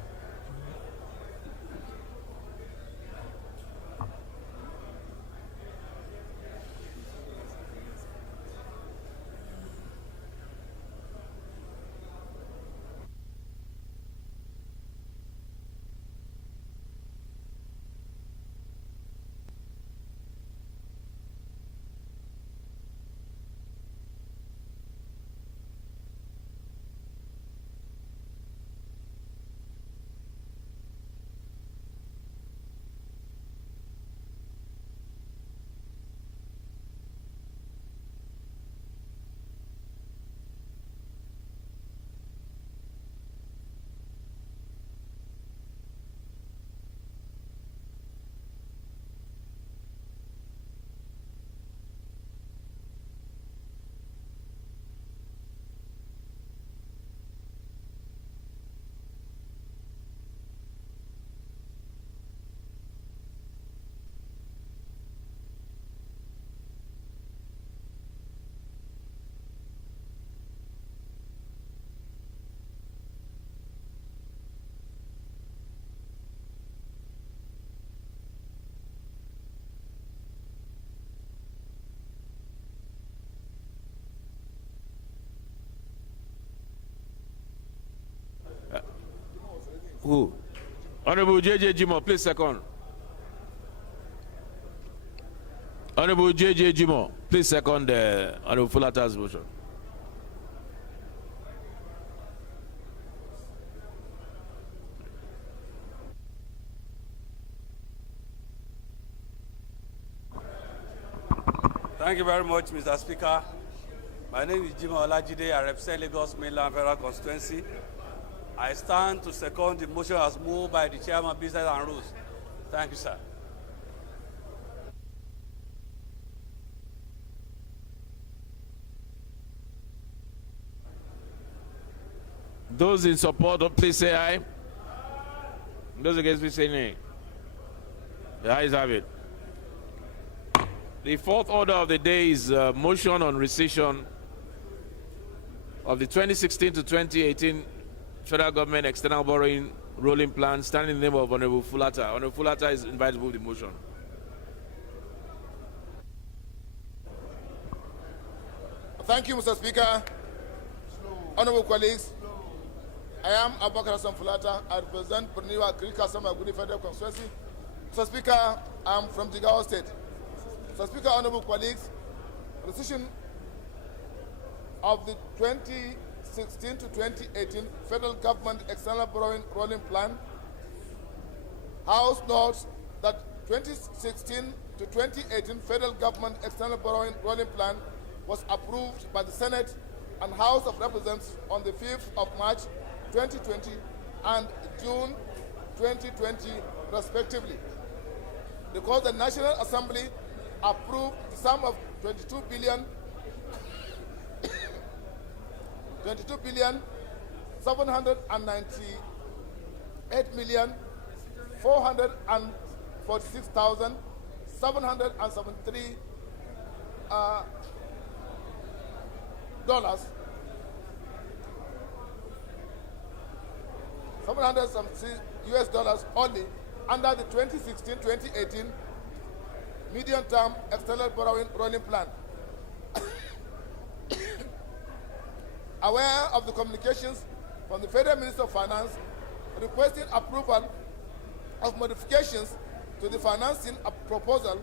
Who? Honorable J.J. Jimo, please second. Honorable J.J. Jimo, please second Honorable Fulata's motion. Thank you very much, Mr. Speaker. My name is Jimo Olajide. I represent Lagos Mainland Federal Constituency. I stand to second the motion as moved by the Chairman, Business and Rules. Thank you, sir. Those in support, please say aye. Those against, please say nay. The ayes have it. The fourth order of the day is motion on rescission of the 2016 to 2018 Federal Government External Borrowing Rolling Plan, standing in the name of Honorable Fulata. Honorable Fulata is invited to move the motion. Thank you, Mr. Speaker. Honorable colleagues, I am Abubakar Hassan Fulata. I represent Borneo Krika Samaguni Federal Constituency. Mr. Speaker, I am from Jigawa State. Mr. Speaker, honorable colleagues, rescission of the 2016 to 2018 Federal Government External Borrowing Rolling Plan. House notes that 2016 to 2018 Federal Government External Borrowing Rolling Plan was approved by the Senate and House of Representatives on the 5th of March 2020 and June 2020, respectively. Because the National Assembly approved the sum of 22 billion 798,446,773 dollars, $770 only under the 2016-2018 medium-term external borrowing rolling plan. Aware of the communications from the Federal Minister of Finance requesting approval of modifications to the financing proposal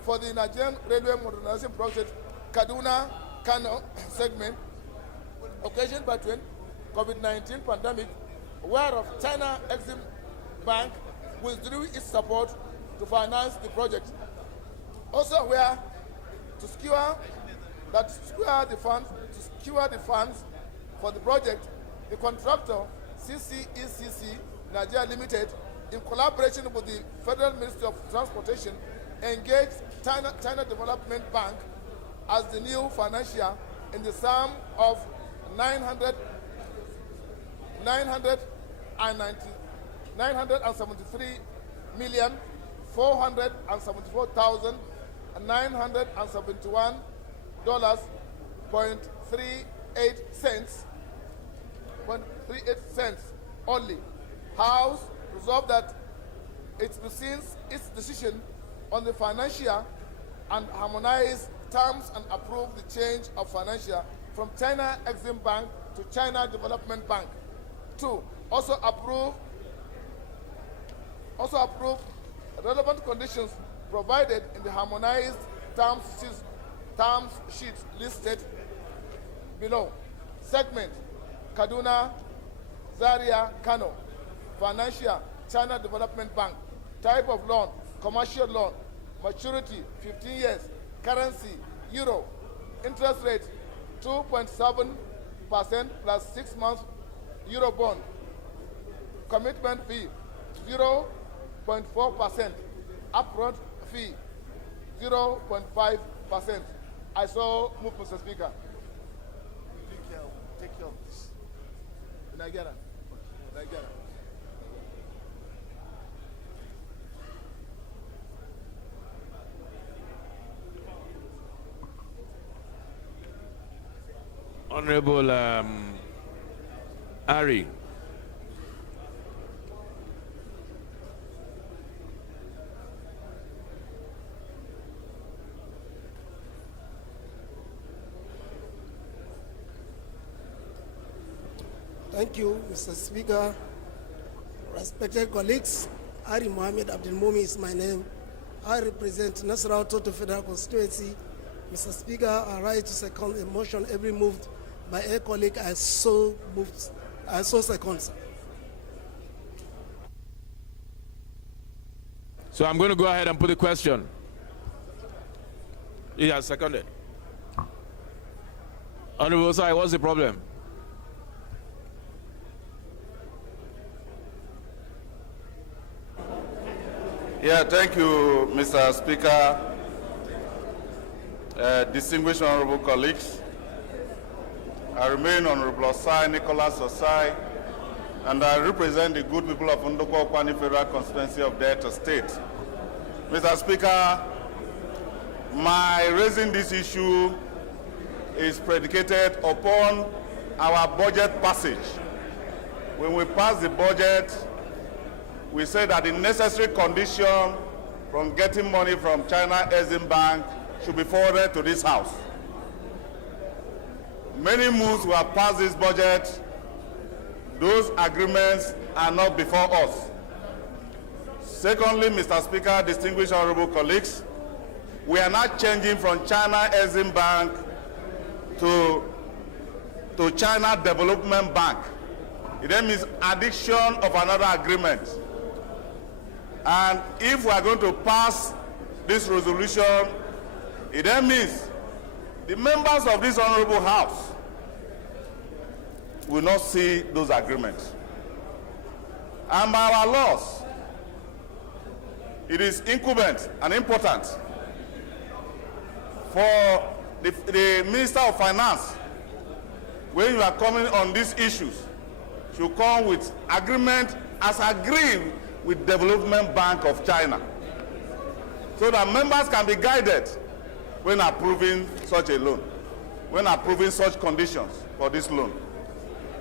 for the Nigerian Railway Modernization Project Kaduna-Kano segment occasioned by COVID-19 pandemic, whereof China Exim Bank withdrew its support to finance the project. Also aware to secure that to secure the funds for the project, the contractor, CCECC Nigeria Limited, in collaboration with the Federal Ministry of Transportation, engaged China Development Bank as the new financier in the sum of 973,471,971.38 only. House resolved that it rescinds its decision on the financier and harmonize terms and approve the change of financier from China Exim Bank to China Development Bank. 2. Also approve relevant conditions provided in the harmonized terms sheet listed below. Segment: Kaduna, Zaria, Kano. Financier: China Development Bank. Type of loan: commercial loan. Maturity: 15 years. Currency: euro. Interest rate: 2.7% plus 6 months euro bond. Commitment fee: 0.4%. Upfront fee: 0.5%. I so move, Mr. Speaker. Take care of this. Nigeria. Honorable Ari. Thank you, Mr. Speaker. Respected colleagues, Ari Mohammed Abdul Momi is my name. I represent Nasarawa Total Federal Constituency. Mr. Speaker, I rise to second a motion every moved by a colleague I so second. So I'm going to go ahead and put the question. He has seconded. Honorable Osai, what's the problem? Yeah, thank you, Mr. Speaker. Distinguished honorable colleagues, I remain Honorable Osai, Nicholas Osai, and I represent the good people of Ndoko Kwani Federal Constituency of Delta State. Mr. Speaker, my raising this issue is predicated upon our budget passage. When we pass the budget, we say that the necessary condition from getting money from China Exim Bank should be forwarded to this House. Many moves were passed this budget. Those agreements are not before us. Secondly, Mr. Speaker, distinguished honorable colleagues, we are not changing from China Exim Bank to China Development Bank. It then means addition of another agreement. And if we are going to pass this resolution, it then means the members of this honorable House will not see those agreements. And by our laws, it is incumbent and important for the Minister of Finance, when you are coming on these issues, to come with agreement as agreed with Development Bank of China, so that members can be guided when approving such a loan, when approving such conditions for this loan.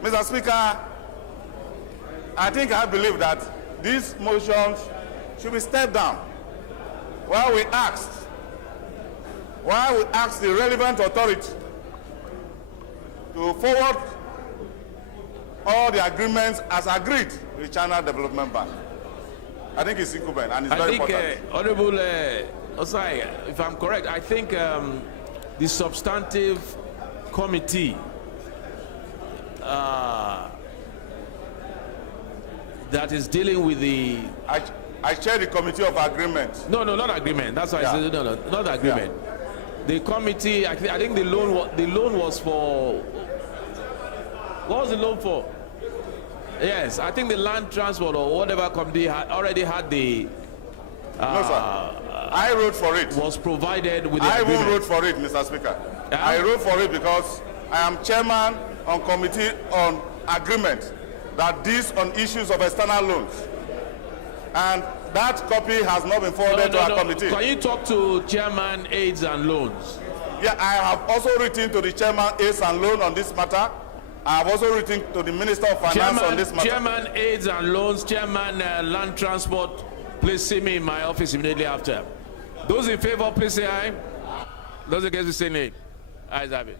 Mr. Speaker, I believe that these motions should be stepped down while we ask the relevant authority to forward all the agreements as agreed with China Development Bank. I think it's incumbent and it's very important. Honorable Osai, if I'm correct, I think the substantive committee that is dealing with the... I chair the committee of agreement. No, not agreement. That's why I said no, not agreement. the committee, I think the loan was for, what was the loan for? Yes, I think the land transport or whatever committee already had the. No, sir. I wrote for it. Was provided with the I agreement. won't wrote for it, Mr. Speaker. I wrote for it because I am chairman on committee on agreement that deals on issues of external loans. And that copy has not been forwarded to our committee. Can you talk to Chairman Aids and Loans? Yeah, I have also written to the Chairman Aids and Loan on this matter. I have also written to the Minister of Finance on this matter. Chairman Aids and Loans, Chairman Land Transport, please see me in my office immediately after. Those in favor, please say aye. Those against, say nay. Ayes have it.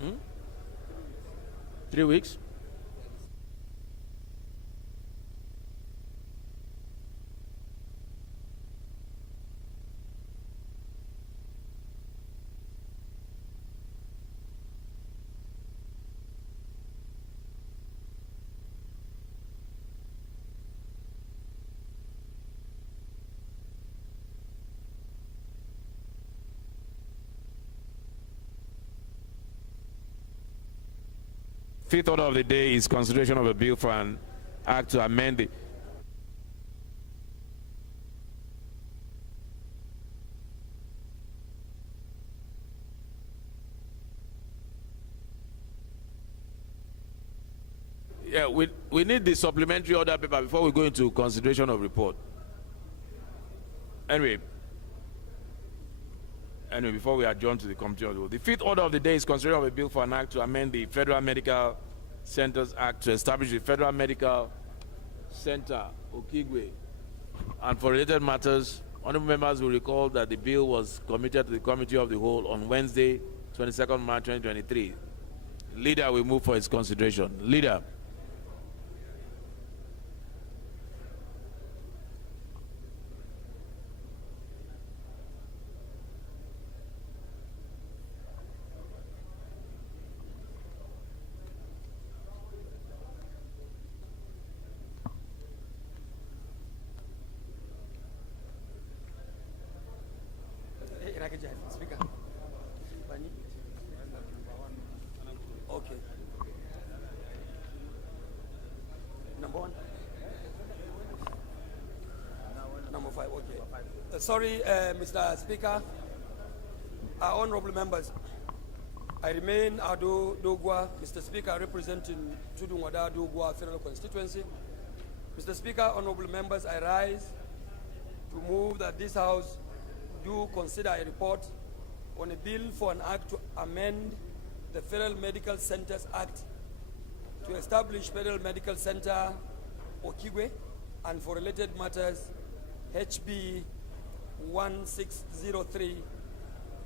Hmm? 3 weeks? Fifth order of the day is consideration of a bill for an act to amend the we need the supplementary order paper before we go into consideration of report. Anyway, before we adjourn to the committee of the whole, the fifth order of the day is consideration of a bill for an act to amend the Federal Medical Centers Act to establish the Federal Medical Center, Okigwe. And for related matters, honorable members will recall that the bill was committed to the committee of the whole on Wednesday, 22nd March 2023. Leader will move for its consideration. Leader. Okay. Number one. Number 5, okay. Sorry, Mr. Speaker. Honorable members, I remain Ado Dogwa, Mr. Speaker, representing Tudunwada Dogwa Federal Constituency. Mr. Speaker, honorable members, I rise to move that this House do consider a report on a bill for an act to amend the Federal Medical Centers Act to establish Federal Medical Center Okigwe and for related matters HB 1603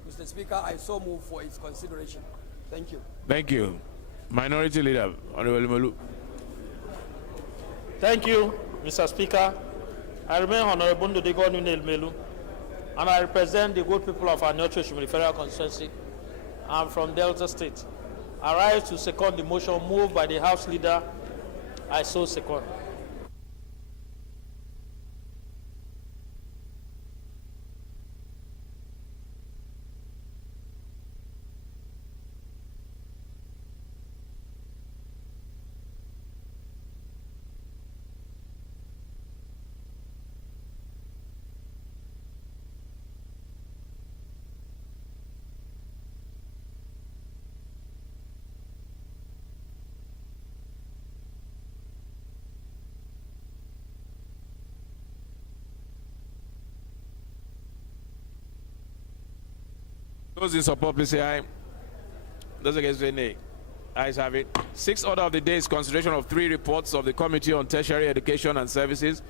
Mr. Speaker, I so move for its consideration. Thank you. Thank you. Minority Leader, Honorable Melu. Thank you, Mr. Speaker. I remain Honorable Ndodigo Nunel Melu, and I represent the good people of our Nyocho Federal Constituency. I'm from Delta State. I rise to second the motion moved by the House Leader. I so second. Those in support, please say aye. Those against say nay. Ayes have it. Sixth order of the day is consideration of 3 reports of the Committee on Tertiary Education and Services.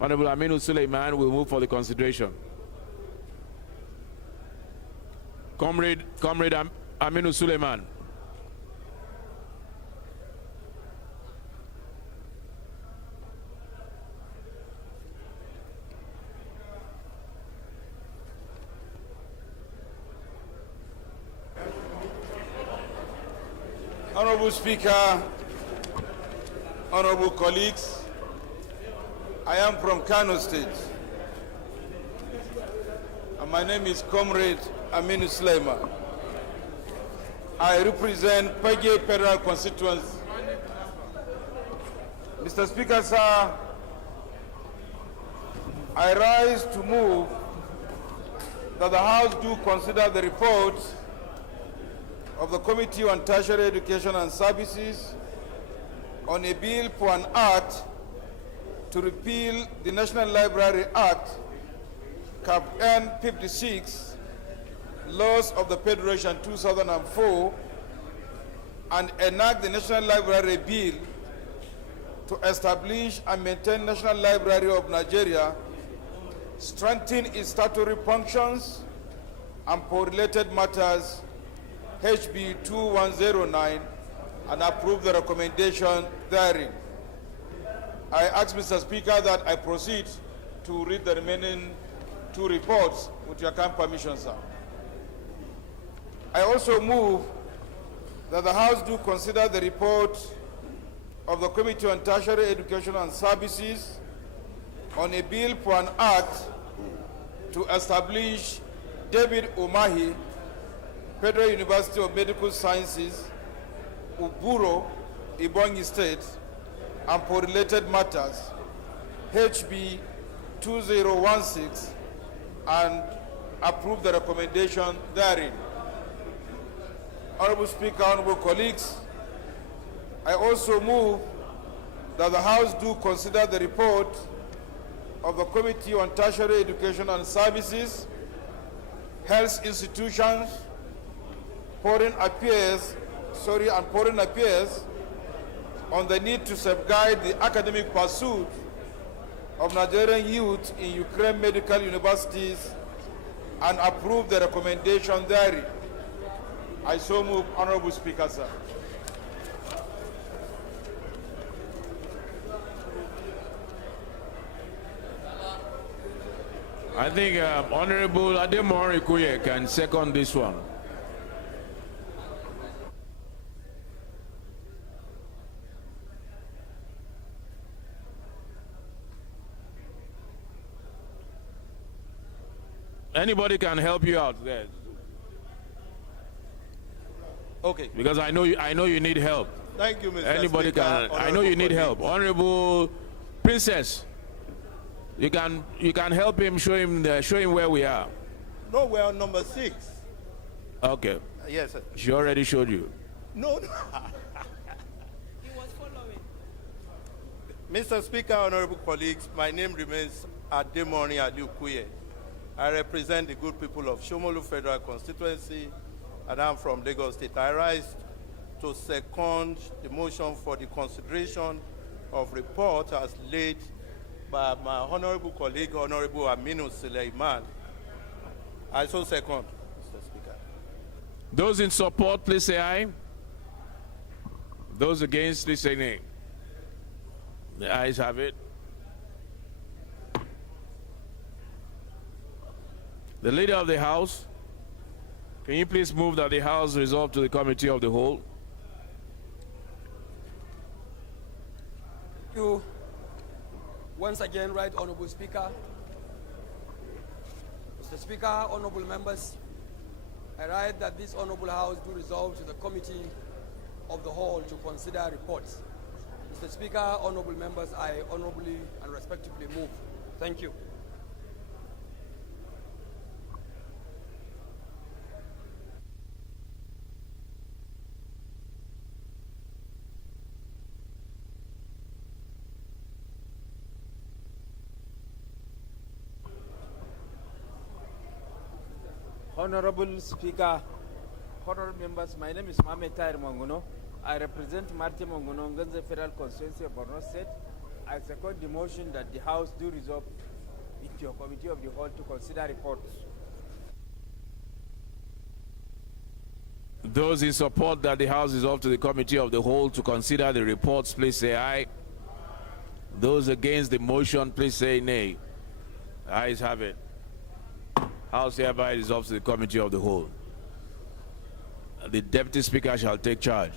Honorable Aminu Suleiman will move for the consideration. Comrade Aminu Suleiman. Honorable Speaker, honorable colleagues, I am from Kano State, and my name is Comrade Aminu Suleiman. I represent Page Federal Constituency. Mr. Speaker, sir, I rise to move that the House do consider the report of the Committee on Tertiary Education and Services on a bill for an act to repeal the National Library Act, Cap N 56, Laws of the Federation 2004, and enact the National Library Bill to establish and maintain National Library of Nigeria, strengthen its statutory functions, and for related matters, HB 2109, and approve the recommendation therein. I ask Mr. Speaker that I proceed to read the remaining 2 reports with your kind permission, sir. I also move that the House do consider the report of the Committee on Tertiary Education and Services on a bill for an act to establish David Umahi Federal University of Medical Sciences, Uburo, Ebonyi State, and for related matters, HB 2016, and approve the recommendation therein. Honorable Speaker, honorable colleagues, I also move that the House do consider the report of the Committee on Tertiary Education and Services, Health Institutions, Foreign Affairs on the need to safeguard the academic pursuit of Nigerian youth in Ukraine medical universities and approve the recommendation therein. I so move, Honorable Speaker, sir. I think Honorable Ademori Kuye can second this one. Anybody can help you out there. Okay. Because I know you need help. Thank you, Mr. Anybody Speaker. can. I know you need help. Honorable Princess, you can help him. Show him where we are. No, we're on number 6. Okay. Yes, sir. She already showed you. No. He was following. Mr. Speaker, honorable colleagues, my name remains Ademoni Adukuye. I represent the good people of Shomolu Federal Constituency, and I'm from Lagos State. I rise to second the motion for the consideration of report as laid by my honorable colleague, Honorable Aminu Suleiman. I so second, Mr. Speaker. Those in support, please say aye. Those against, please say nay. The ayes have it. The leader of the House, can you please move that the House resolve to the Committee of the Whole? Thank you. Once again, Right Honorable Speaker. Mr. Speaker, honorable members, I write that this Honorable House do resolve to the Committee of the Whole to consider reports. Mr. Speaker, honorable members, I honorably and respectfully move. Thank you. Honorable Speaker, honorable members, my name is Mohamed Tahir Mongono. I represent Martin Mongono, Nganze Federal Constituency of Borno State. I second the motion that the House do resolve into a Committee of the Whole to consider reports. Those in support that the House resolve to the Committee of the Whole to consider the reports, please say aye. Those against the motion, please say nay. The ayes have it. House hereby resolves to the Committee of the Whole. The Deputy Speaker shall take charge.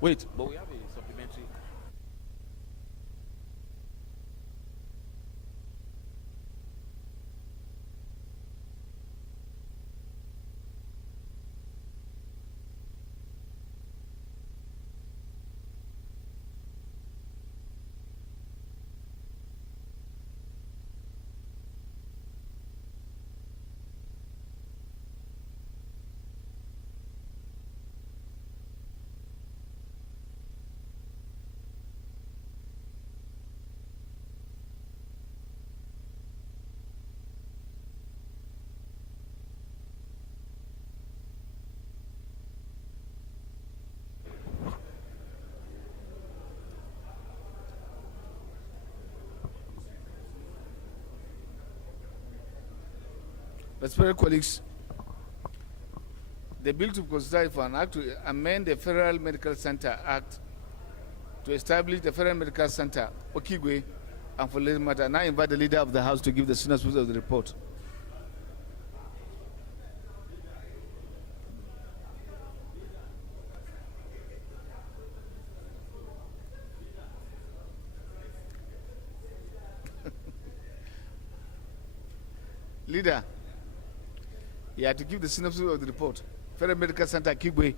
Wait, but we have a supplementary. Respected colleagues, the bill to consider for an act to amend the Federal Medical Center Act to establish the Federal Medical Center, Okigwe, and for later matter, now invite the leader of the House to give the synopsis of the report. Leader, you have to give the synopsis of the report. Federal Medical Center, Kigwe.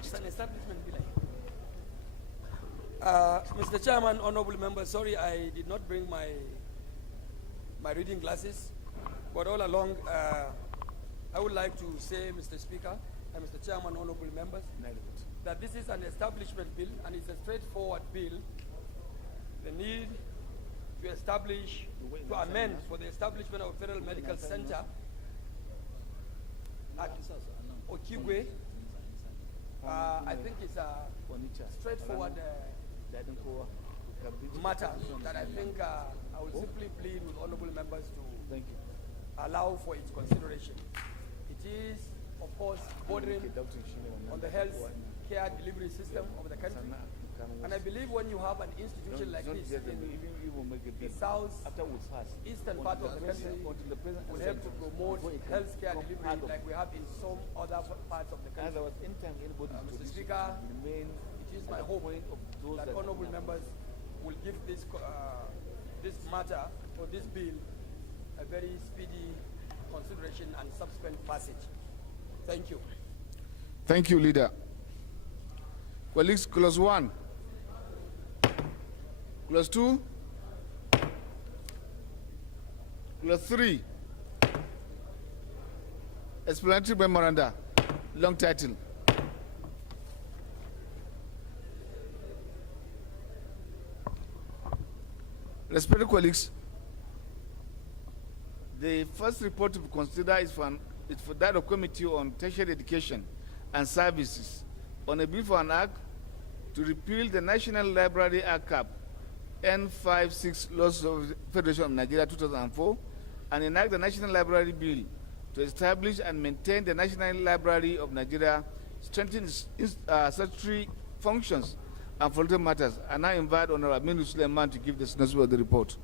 It's an establishment bill. Mr. Chairman, honorable members, sorry I did not bring my reading glasses, but all along I would like to say, Mr. Speaker and Mr. Chairman, honorable members, that this is an establishment bill and it's a straightforward bill. The need to establish, to amend for the establishment of a Federal Medical Center at Okigwe. I think it's a straightforward matter that I think I will simply plead with honorable members to allow for its consideration. It is, of course, bordering on the health care delivery system of the country. And I believe when you have an institution like this in the south eastern part of the country, will help to promote health care delivery like we have in some other parts of the country. Mr. Speaker, it is my hope that honorable members will give this matter or this bill a very speedy consideration and subsequent passage. Thank you. Thank you, Leader. Colleagues, clause 1. Clause 2. Clause 3. Explanatory memoranda. Long title. Respected colleagues, the first report to be considered is for that of Committee on Tertiary Education and Services on a bill for an act to repeal the National Library Act Cap N56 Laws of the Federation of Nigeria 2004 and enact the National Library Bill to establish and maintain the National Library of Nigeria, strengthen its statutory functions and political matters. And I invite Honorable Aminu Suleiman to give the synopsis of the report.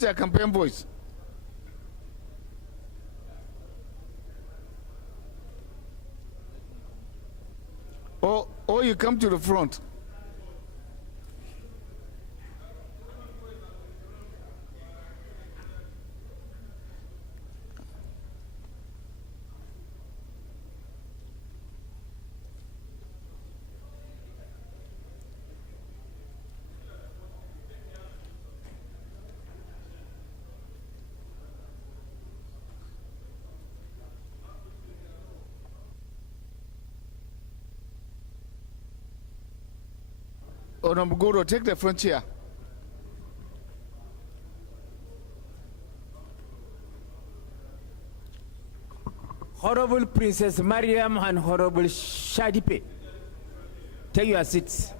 It's a campaign voice. Or you come to the front. Honorable Goro, take the front chair. Honorable Princess Mariam and Honorable Shadipe, take your seats.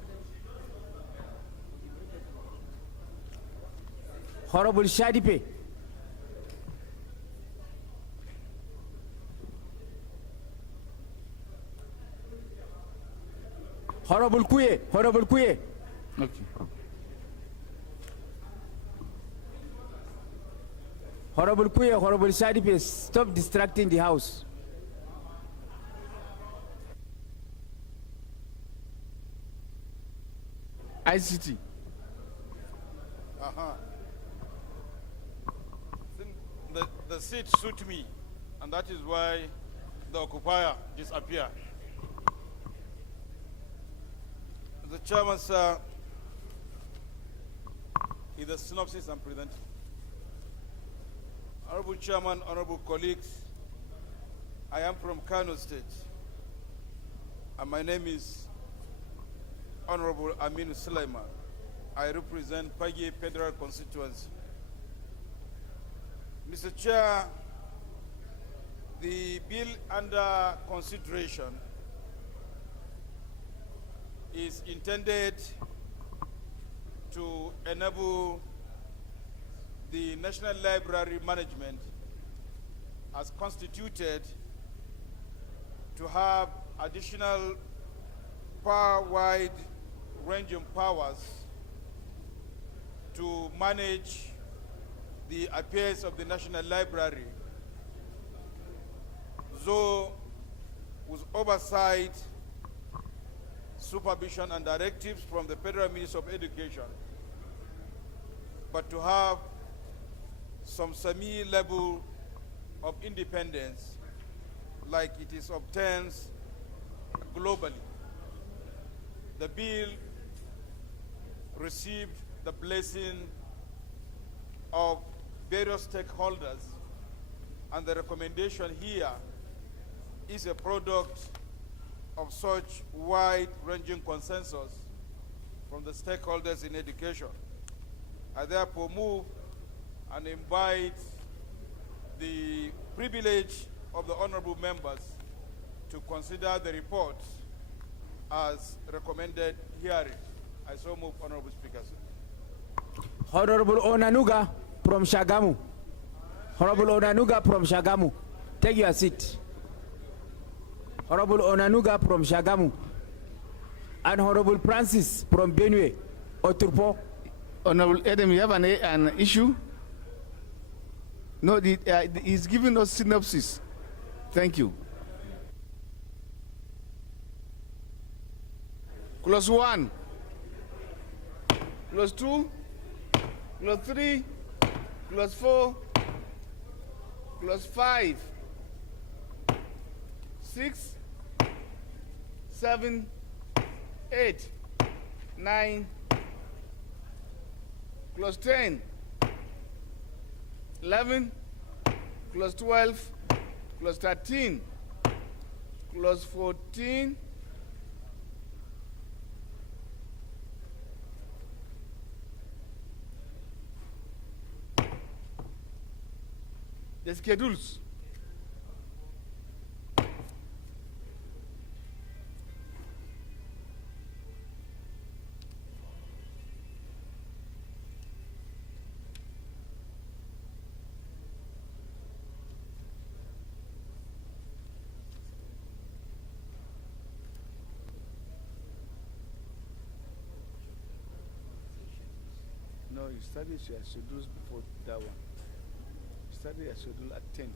Honorable Shadipe. Honorable Kuye, Honorable Kuye. Okay. Honorable Kuye, Honorable Shadipe, stop distracting the House. ICT. The seat suit me, and that is why the occupier disappeared. The chairman, sir, is the synopsis I'm presenting. Honorable Chairman, honorable colleagues, I am from Kano State, and my name is Honorable Aminu Sulaiman. I represent Pagi Federal Constituency. Mr. Chair, the bill under consideration is intended to enable the National Library Management as constituted to have additional far-wide ranging powers to manage the affairs of the National Library, though with oversight, supervision and directives from the Federal Ministry of Education, but to have some semi-level of independence like it is obtained globally. The bill received the blessing of various stakeholders, and the recommendation here is a product of such wide-ranging consensus from the stakeholders in education. I therefore move and invite the privilege of the honorable members to consider the report as recommended herein. I so move, Honorable Speaker. Honorable Onanuga from Shagamu. Honorable Onanuga from Shagamu, take your seat. Honorable Onanuga from Shagamu. And Honorable Francis from Benue, Oturpo. Honorable Adam, you have an issue? No, he's giving us synopsis. Thank you. Clause 1, Clause 2, Clause 3, Clause 4, Clause 5, 6, 7, 8, 9, Clause 10, 11 plus 12 plus 13 plus 14 the schedules. No, you study your schedules before that one. Study your schedule at 10.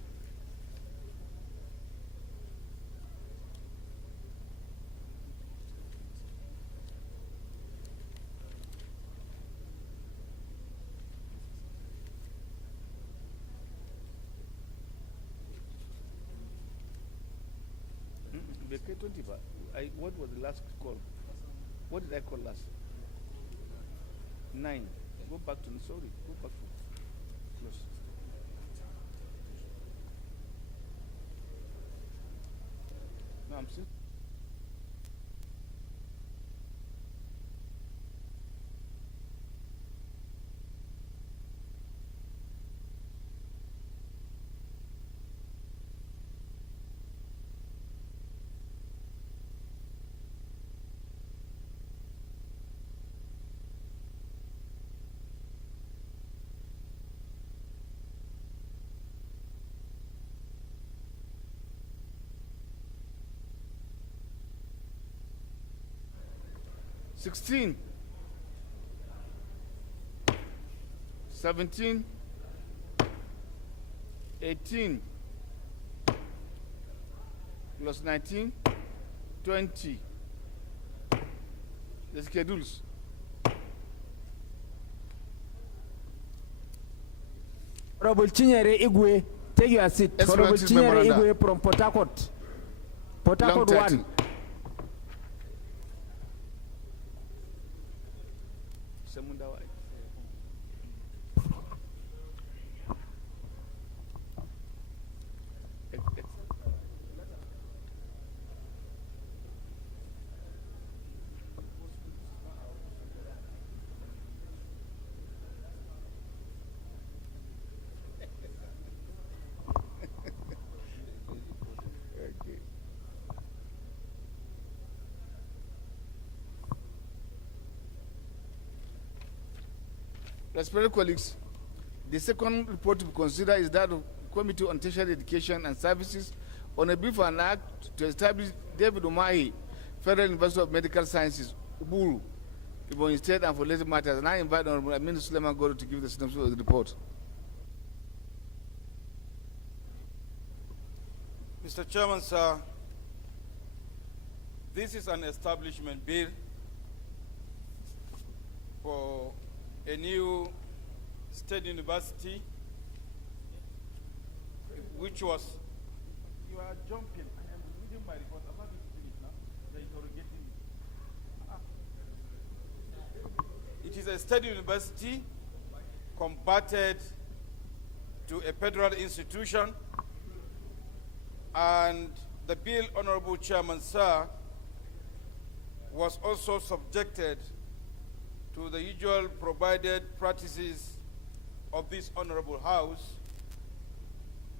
VK20, but what was the last call? What did I call last? 9. Go back to, sorry, go back to close. No, I'm still. $16, 17, 18, plus 19, 20. The schedules. Honorable Chinyere Igwe, take your seat. Honorable Chinyere Igwe from Port Harcourt. Port Harcourt 1. Respected colleagues, the second report to be considered is that of Committee on Tertiary Education and Services on a bill for an act to establish David Umahi, Federal University of Medical Sciences, Uburu, Ebonyi State, and for related matters. And I invite Honorable Amin Suleiman Goro to give the synopsis of the report. Mr. Chairman, sir, this is an establishment bill for a new state university, which was. You are jumping. I am reading my report. I'm not going to finish now. You're interrogating me. It is a state university converted to a federal institution, and the bill, Honorable Chairman, sir, was also subjected to the usual provided practices of this Honorable House,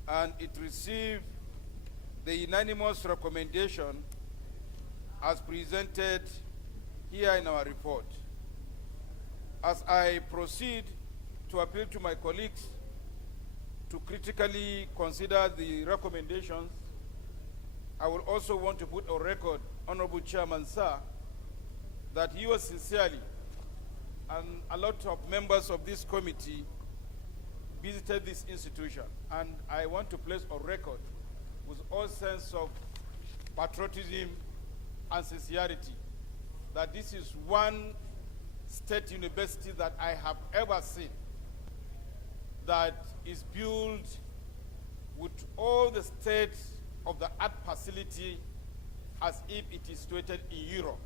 and it received the unanimous recommendation as presented here in our report. As I proceed to appeal to my colleagues to critically consider the recommendations, I will also want to put on record, Honorable Chairman, sir, that yours sincerely and a lot of members of this committee visited this institution. And I want to place on record with all sense of patriotism and sincerity that this is one state university that I have ever seen that is built with all the state of the art facility as if it is situated in Europe.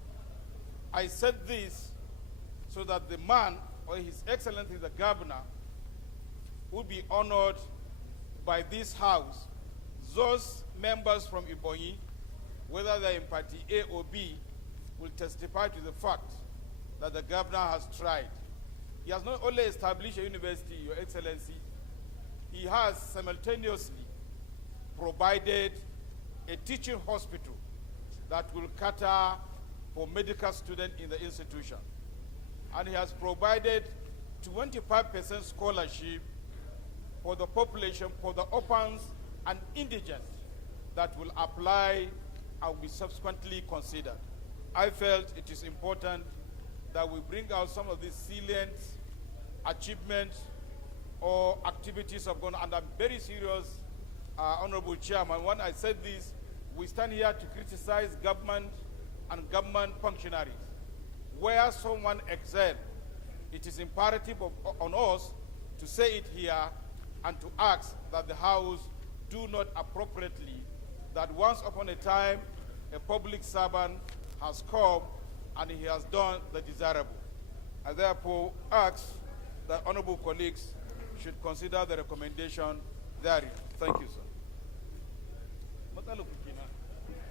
I said this so that the man, or His Excellency the Governor, would be honored by this House. Those members from Ibonyi, whether they're in Party A or B, will testify to the fact that the governor has tried. He has not only established a university, Your Excellency, he has simultaneously provided a teaching hospital that will cater for medical students in the institution. And he has provided 25% scholarship for the population, for the orphans and indigent that will apply and will be subsequently considered. I felt it is important that we bring out some of these salient achievements or activities of government, and I'm very serious, Honorable Chairman. When I said this, we stand here to criticize government and government functionaries. Where someone excels, it is imperative on us to say it here and to ask that the House do not appropriately, that once upon a time a public servant has come and he has done the desirable. I therefore ask that honorable colleagues should consider the recommendation therein. Thank you, sir.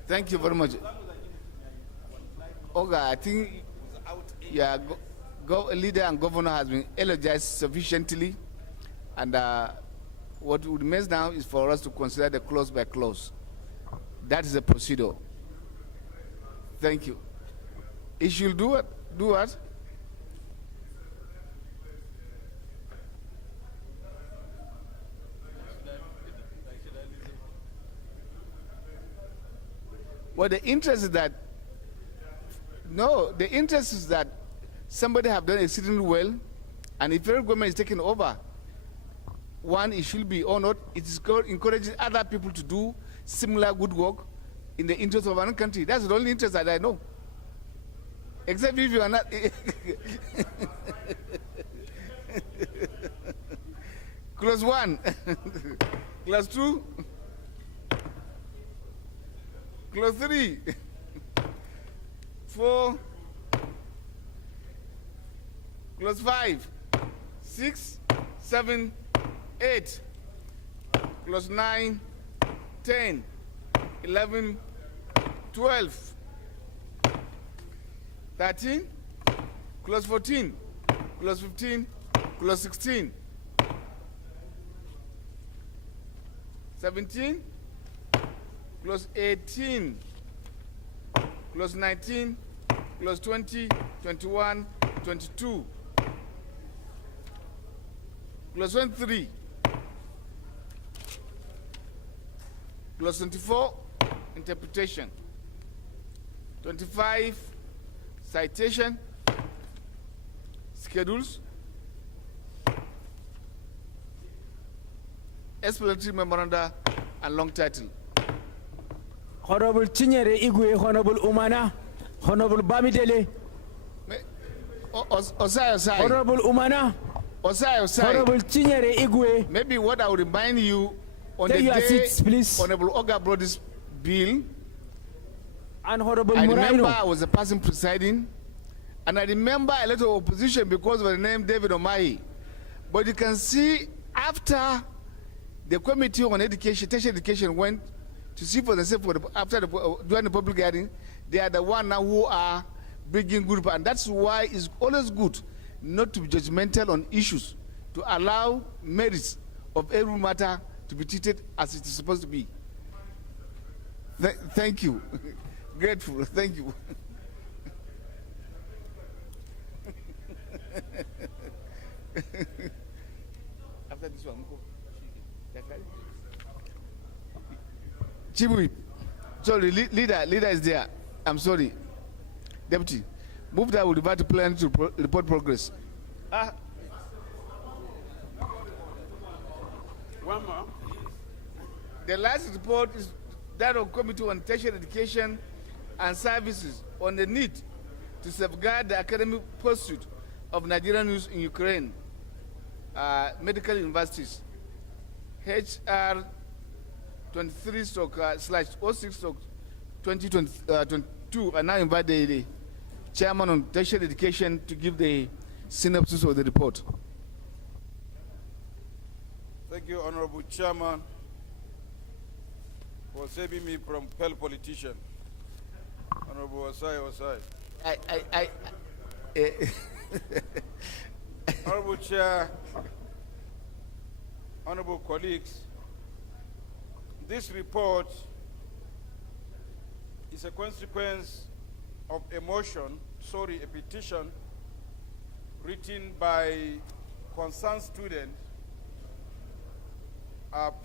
Thank you very much. Oga, I think leader and governor has been eulogized sufficiently, and what remains now is for us to consider the clause by clause. That is the procedure. Thank you. It should do what? Do what? Well, the interest is that, no, the interest is that somebody have done exceedingly well, and if federal government is taking over, one, it should be honored. It is encouraging other people to do similar good work in the interest of our country. That's the only interest that I know. Except if you are not. Clause 1. Clause 2. Clause 3. 4. Clause 5. 6. 7. 8. Clause 9. 10. 11. 12. 13. Clause 14. Clause 15. Clause 16. 17. Clause 18. Clause 19. Clause 20. 21. 22. Clause 23. Clause 24. Interpretation. 25. Citation. Schedules. Explanatory memoranda and long title. Honorable Chinyere Igwe, Honorable Umana, Honorable Bamidele. Osai. Honorable Umana. Osai. Honorable Chinyere Igwe. Maybe what I will remind you on Take the your day seats, please. Honorable Oga brought this bill. And Honorable I remember Muraino. I was the person presiding, and I remember a lot of opposition because of the name David Omahi. But you can see after the Committee on Education, Tertiary Education went to see for themselves during the public hearing, they are the one now who are bringing group, and that's why it's always good not to be judgmental on issues, to allow merits of every matter to be treated as it is supposed to be. Thank you. Grateful. Thank you. After this one, Chief Whip. Sorry, leader is there. I'm sorry. Deputy, move that will revert to Plenary to report progress. One more. The last report is that of Committee on Tertiary Education and Services on the need to safeguard the academic pursuit of Nigerian youth in Ukraine, medical universities. HR 23/06/2022. I now invite the chairman on tertiary education to give the synopsis of the report. Thank you, Honorable Chairman, for saving me from pale politician. Honorable Osai. Honorable Chair, honorable colleagues, this report is a consequence of a petition written by concerned students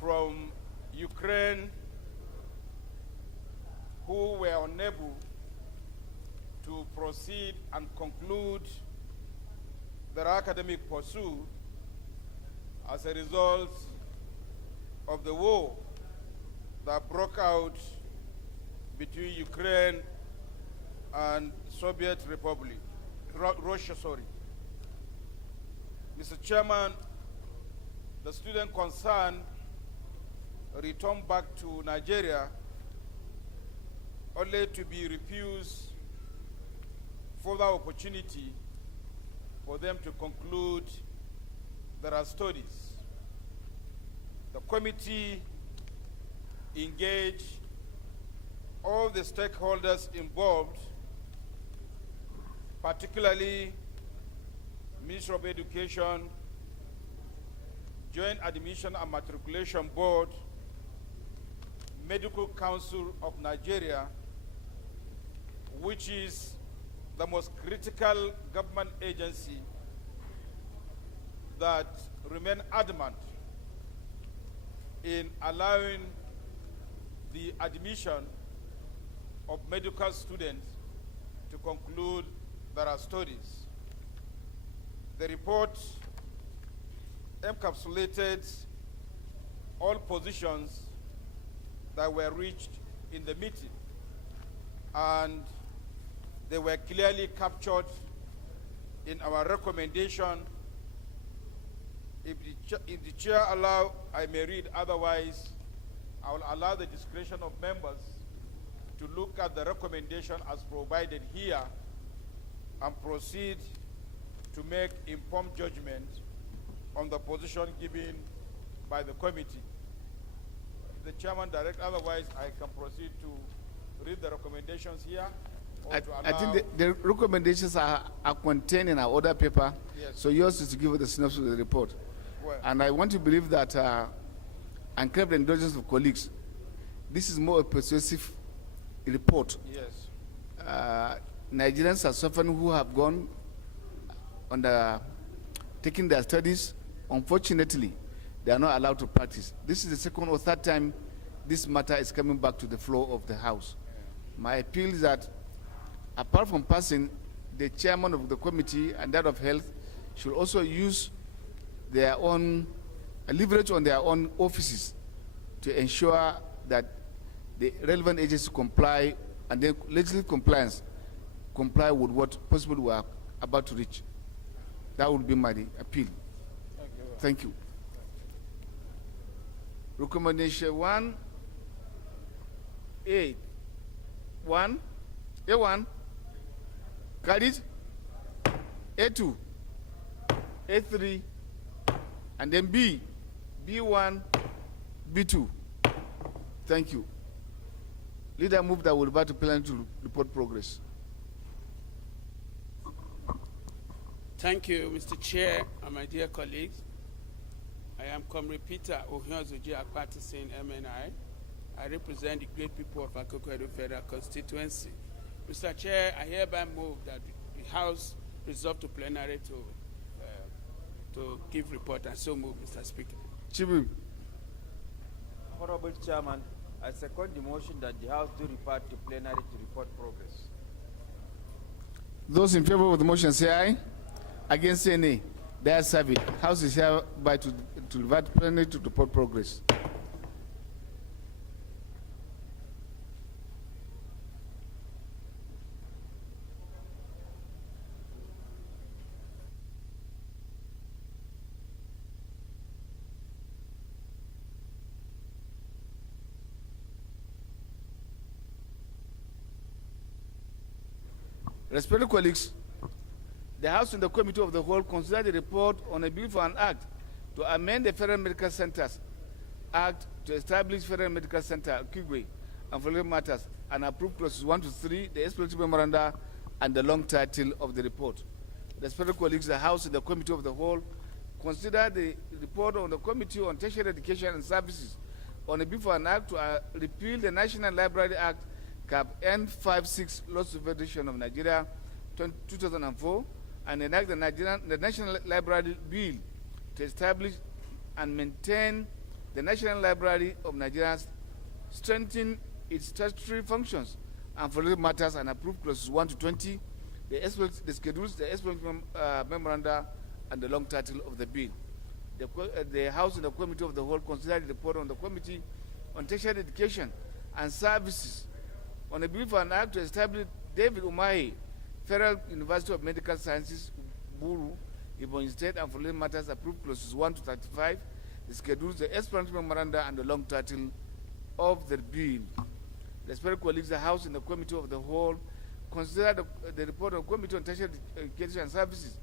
from Ukraine who were unable to proceed and conclude their academic pursuit as a result of the war that broke out between Ukraine and Soviet Republic, Russia. Mr. Chairman, the student concerned returned back to Nigeria only to be refused further opportunity for them to conclude their studies. The committee engaged all the stakeholders involved, particularly Ministry of Education, Joint Admission and Matriculation Board, Medical Council of Nigeria, which is the most critical government agency that remain adamant in allowing the admission of medical students to conclude their studies. The report encapsulated all positions that were reached in the meeting, and they were clearly captured in our recommendation. If the chair allow, I may read, otherwise I will allow the discretion of members to look at the recommendation as provided here and proceed to make informed judgment on the position given by the committee. If the chairman directs otherwise, I can proceed to read the recommendations here. I think the recommendations are contained in our order paper, yes. So yours is to give us the synopsis of the report. Well, and I want to believe that, and crave the indulgence of colleagues, this is more a persuasive report. yes. Nigerians are suffering who have gone on taking their studies. Unfortunately, they are not allowed to practice. This is the second or third time this matter is coming back to the floor of the House. My appeal is that, apart from passing, the chairman of the committee and that of health should also use their own leverage on their own offices to ensure that the relevant agencies comply, and then legislative compliance comply with what possible we are about to reach. That would be my appeal. Thank you. Recommendation 1A. A1. Carried. A2. A3. And then B. B1. B2. Thank you. Leader move that will revert to Plenary to report progress. Thank you, Mr. Chair, and my dear colleagues. I am Comrade Peter Ohiozoji Akpatisin, MNI. I represent the great people of Akoko Edo Federal Constituency. Mr. Chair, I hereby move that the House resolve to plenary to give report, and so move, Mr. Speaker. Chibu. Honorable Chairman, I second the motion that the House do report to plenary to report progress. Those in favor of the motion say aye. Against say nay. They are served. House is hereby to revert plenary to report progress. Respected colleagues, the House and the Committee of the Whole consider the report on a bill for an act to amend the Federal Medical Centers Act to establish Federal Medical Center, Kigwe, and for matters, and approve clauses 1 to 3, the explanatory memoranda, and the long title of the report. Respected colleagues, the House and the Committee of the Whole consider the report on the Committee on Tertiary Education and Services on a bill for an act to repeal the National Library Act, Cap N56, Laws of Federation of Nigeria, 2004, and enact the National Library Bill to establish and maintain the National Library of Nigeria, strengthen its statutory functions and for related matters, and approve clauses 1 to 20, the schedules, the explanatory memoranda, and the long title of the bill. The House and the Committee of the Whole consider the report on the Committee on Tertiary Education and Services on a bill for an act to establish David Umahi Federal University of Medical Sciences, Buru, Ebonyi State, and for related matters, approve clauses 1 to 35, the schedules, the explanatory memoranda, and the long title of the bill. Respected colleagues, the House and the Committee of the Whole consider the report of the Committee on Tertiary Education and Services,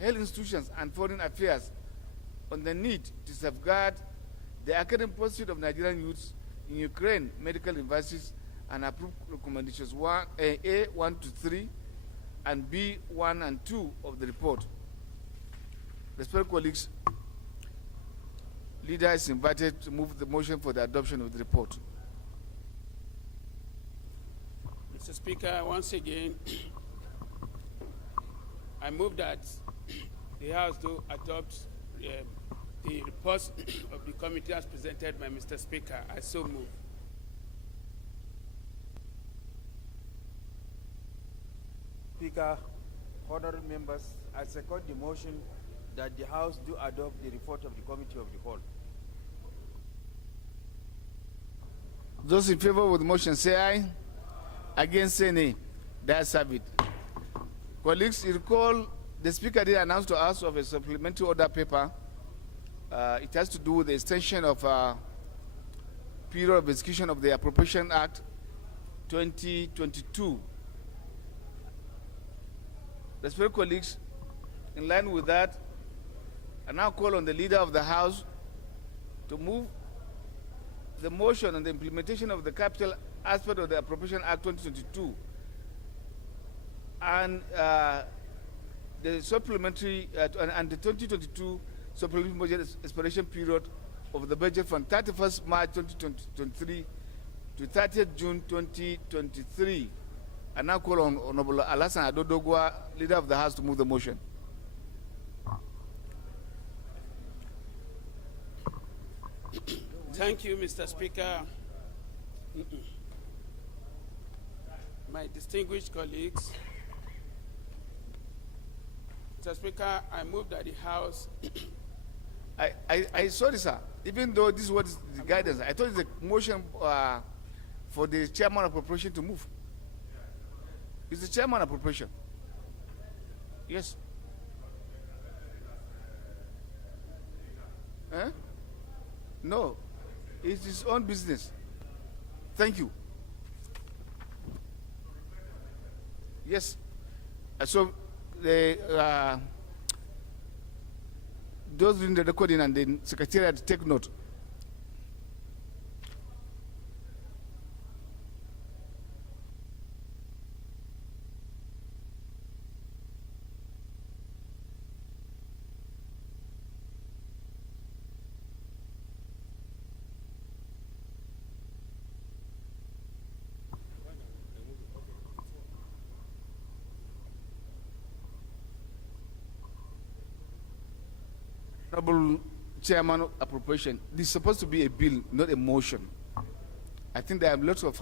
Health Institutions, and Foreign Affairs on the need to safeguard the academic pursuit of Nigerian youths in Ukraine medical universities, and approve recommendations A 1 to 3 and B 1 and 2 of the report. Respected colleagues, leader is invited to move the motion for the adoption of the report. Mr. Speaker, once again, I move that the House do adopt the report of the committee as presented by Mr. Speaker. I so move. Speaker, honorable members, I second the motion that the House do adopt the report of the Committee of the Whole. Those in favor of the motion say aye. Against say nay. That's have it. Colleagues, you recall the Speaker did announce to us of a supplementary order paper. It has to do with the extension of period of execution of the Appropriation Act 2022. Respected colleagues, in line with that, I now call on the Leader of the House to move the motion on the implementation of the capital aspect of the Appropriation Act 2022 and the supplementary and the 2022 supplementary budget expiration period of the budget from 31st March 2023 to 30th June 2023. I now call on Honorable Alassane Adodogwa, Leader of the House, to move the motion. Thank you, Mr. Speaker. My distinguished colleagues, Mr. Speaker, I move that the House. I sorry, sir. Even though this was the guidance, I thought it's a motion for the chairman of appropriation to move. It's the chairman of appropriation. Yes. Eh? No. It's his own business. Thank you. Yes. So the those doing the recording and the secretariat take note. Honorable Chairman of Appropriation, this is supposed to be a bill, not a motion. I think there are lots of...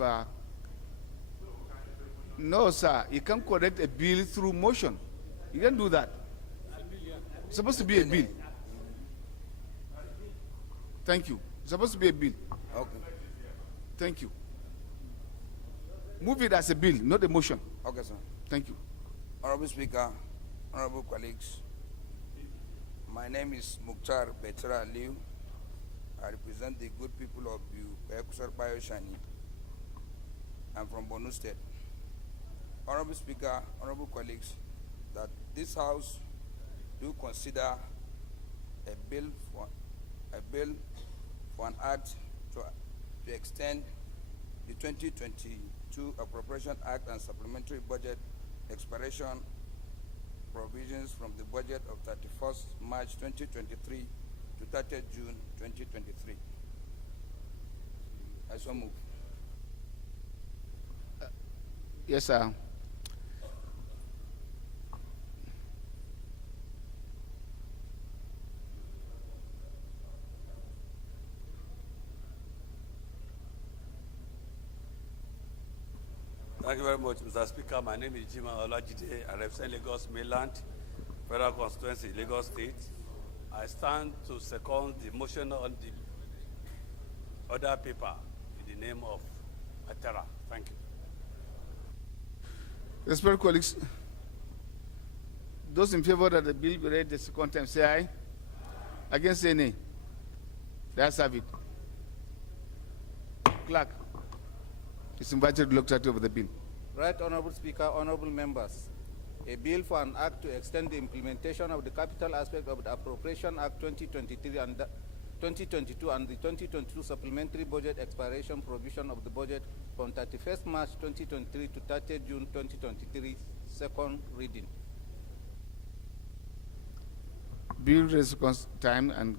no, sir, you can't correct a bill through motion. You can't do that. It's supposed to be a bill. Thank you. It's supposed to be a bill. Okay. Thank you. Move it as a bill, not a motion. Okay, sir. Thank you. Honorable Speaker, honorable colleagues, my name is Mukhtar Betra Aliu. I represent the good people of Ekusar Bayoshani. I'm from Borno State. Honorable Speaker, honorable colleagues, that this House do consider a bill for an act to extend the 2022 Appropriation Act and supplementary budget expiration provisions from the budget of 31st March 2023 to 30th June 2023. I so move. Yes, sir. Thank you very much, Mr. Speaker. My name is Jima Olajide. I represent Lagos Mainland, Federal Constituency, Lagos State. I stand to second the motion on the other paper in the name of Atera. Thank you. Respected colleagues, those in favor that the bill be read the second time say aye. Against say nay. That's have it. Clerk is invited to look at over the bill. Right, Honorable Speaker, honorable members. A bill for an act to extend the implementation of the capital aspect of the Appropriation Act 2023 and 2022 and the 2022 supplementary budget expiration provision of the budget from 31st March 2023 to 30th June 2023, second reading. Bill raised second time and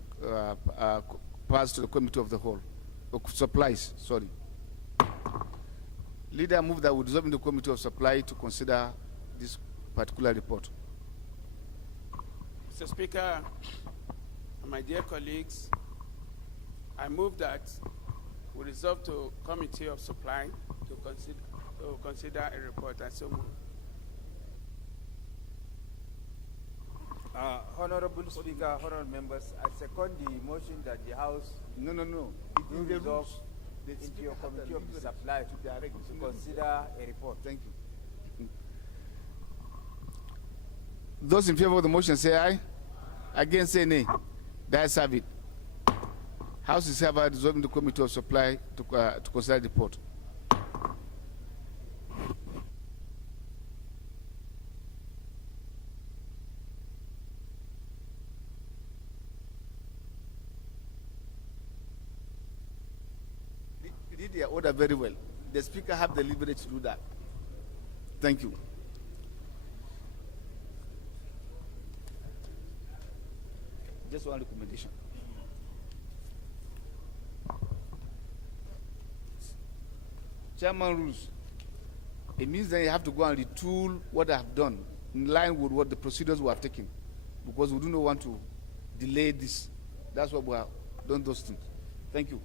passed to the committee of the whole. Supplies, sorry. Leader move that we dissolve in the committee of supply to consider this particular report. Mr. Speaker, and my dear colleagues, I move that we resolve to Committee of Supply to consider a report. I so move. Honorable Speaker, honorable members, I second the motion that the House no. do resolve into your Committee of Supply to consider a report. Thank you. Those in favor of the motion say aye. Against say nay. That's have it. House is hereby dissolving the Committee of Supply to consider the report. You did your order very well. The Speaker have the liberty to do that. Thank you. Just one recommendation. Chairman rules. It means that you have to go and retool what I have done in line with what the procedures we have taken, because we do not want to delay this. That's why we have done those things. Thank you.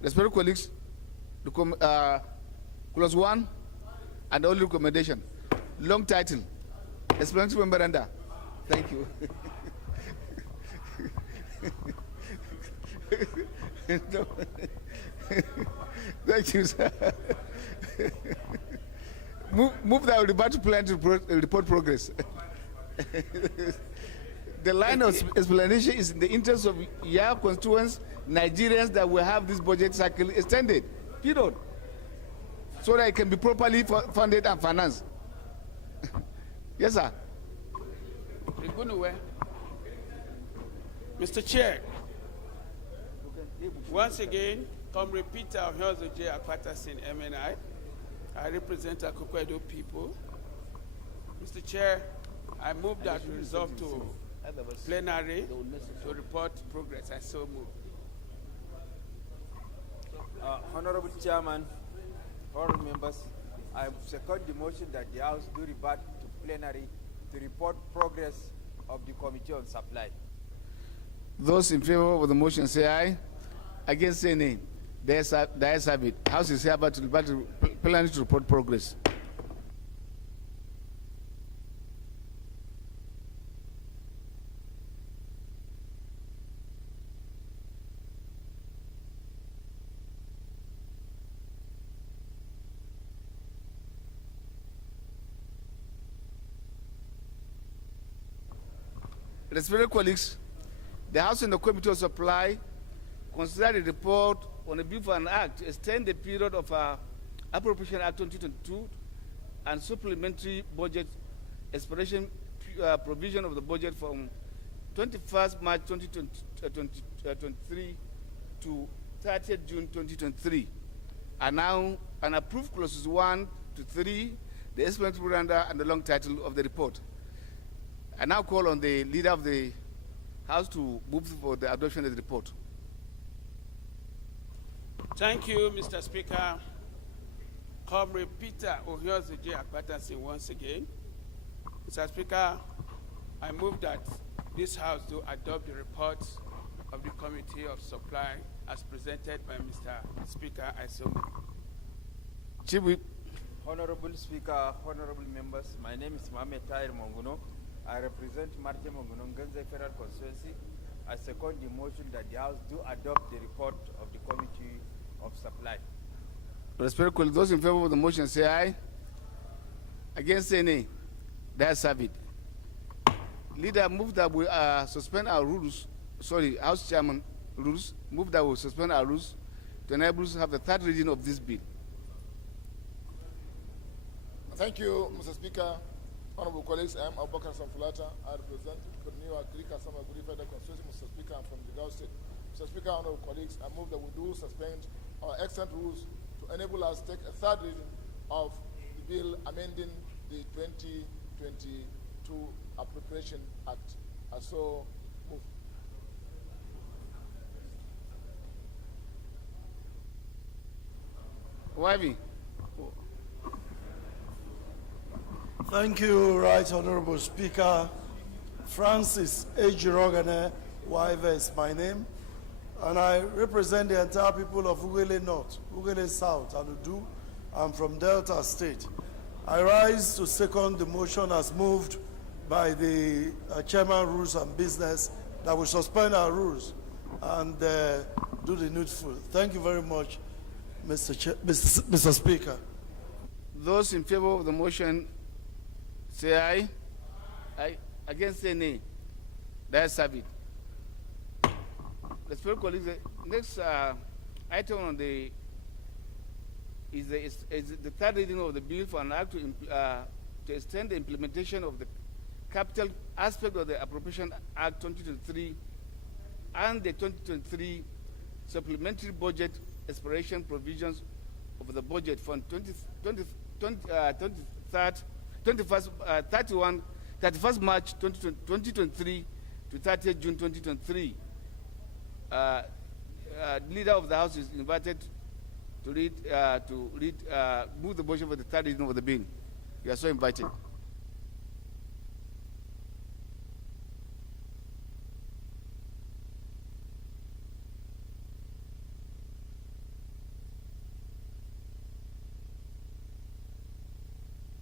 Respected colleagues, clause 1 and only recommendation. Long title. Explanatory memoranda. Thank you. No. Thank you, sir. Move that report to plan to report progress. The line of explanation is in the interest of your constituents, Nigerians, that will have this budget cycle extended. Period. So that it can be properly funded and financed. Yes, sir. Mr. Chair, once again, Comrade Peter Ohiozoje Akpatasin, MNI. I represent Akoko Edo people. Mr. Chair, I move that we resolve to plenary to report progress. I so move. Honorable Chairman, honorable members, I second the motion that the House do revert to plenary to report progress of the Committee on Supply. Those in favor of the motion say aye. Against say nay. The ayes have it. House is hereby to revert to plenary to report progress. Respected colleagues, the House and the Committee of Supply consider the report on a bill for an act to extend the period of Appropriation Act 2022 and supplementary budget expiration provision of the budget from 21st March 2023 to 30th June 2023 are now and approved clauses 1 to 3, the explanatory memoranda, and the long title of the report. I now call on the leader of the House to move for the adoption of the report. Thank you, Mr. Speaker. Comrade Peter Ohiozeje Akpatasin once again. Mr. Speaker, I move that this House do adopt the report of the Committee of Supply as presented by Mr. Speaker. I so move. Chief Whip. Honorable Speaker, honorable members, my name is Mohamed Tahir Monguno. I represent Marte Monguno Ngenze Federal Constituency. I second the motion that the House do adopt the report of the Committee of Supply. Respectfully, those in favor of the motion say aye. Against say nay. That's have it. Leader, move that we suspend our rules. Sorry, House Chairman rules. Move that we suspend our rules to enable us to have the third reading of this bill. Thank you, Mr. Speaker. Honorable colleagues, I am Abubakar Samfulata. I represent the New Agrika Samaguri Federal Constituency. Mr. Speaker, I'm from Jigawa State. Mr. Speaker, honorable colleagues, I move that we do suspend our excellent rules to enable us to take a third reading of the bill amending the 2022 Appropriation Act. I so move. Wivy. Thank you, Right Honorable Speaker. Francis Ejirogane Waive is my name, and I represent the entire people of Ugele North, Ugele South, and Udu. I'm from Delta State. I rise to second the motion as moved by the Chairman Rules and Business that we suspend our rules and do the needful. Thank you very much, Mr. Speaker. Those in favor of the motion say aye. Aye. Against say nay. That's have it. Respected colleagues, the next item on the is the third reading of the bill for an act to extend the implementation of the capital aspect of the Appropriation Act 2023 and the 2023 supplementary budget expiration provisions of the budget from 31st March 2023 to 30th June 2023. Leader of the House is invited to move the motion for the third reading of the bill. You are so invited.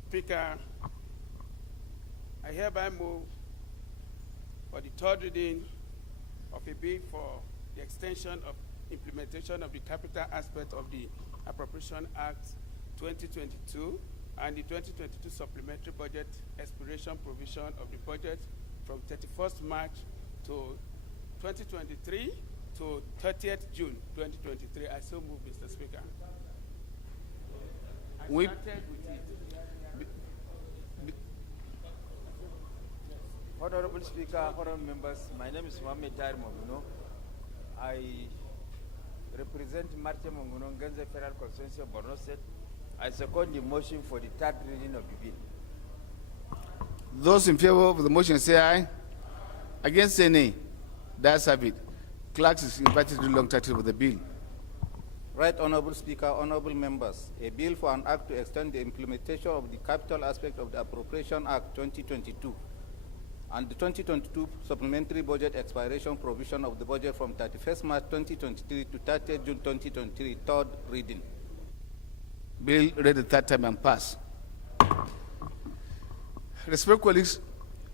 Speaker, I hereby move for the third reading of a bill for the extension of implementation of the capital aspect of the Appropriation Act 2022 and the 2022 supplementary budget expiration provision of the budget from 31st March to 2023 to 30th June 2023. I so move, Mr. Speaker. I started with it. Honorable Speaker, honorable members, my name is Mohamed Tahir Monguno. I represent Marte Monguno Ngenze Federal Constituency of Borno State. I second the motion for the third reading of the bill. Those in favor of the motion say aye. Against say nay. That's have it. Clerks is invited to the long title of the bill. Right Honorable Speaker, honorable members, a bill for an act to extend the implementation of the capital aspect of the Appropriation Act 2022 and the 2022 supplementary budget expiration provision of the budget from 31st March 2023 to 30th June 2023, third reading. Bill read the third time and pass. Respected colleagues,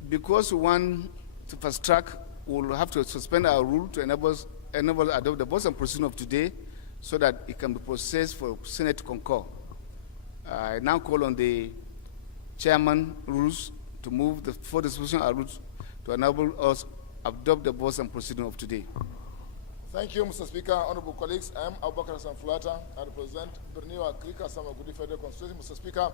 because we want to fast track, we'll have to suspend our rule to enable adopt the votes and proceeding of today so that it can be processed for Senate to concur. I now call on the Chairman rules to move the full disposition of our rules to enable us adopt the votes and proceeding of today. Thank you, Mr. Speaker. Honorable colleagues, I am Abubakar Samfulata. I represent Berniwa Krika Samagudi Federal Constituency. Mr. Speaker,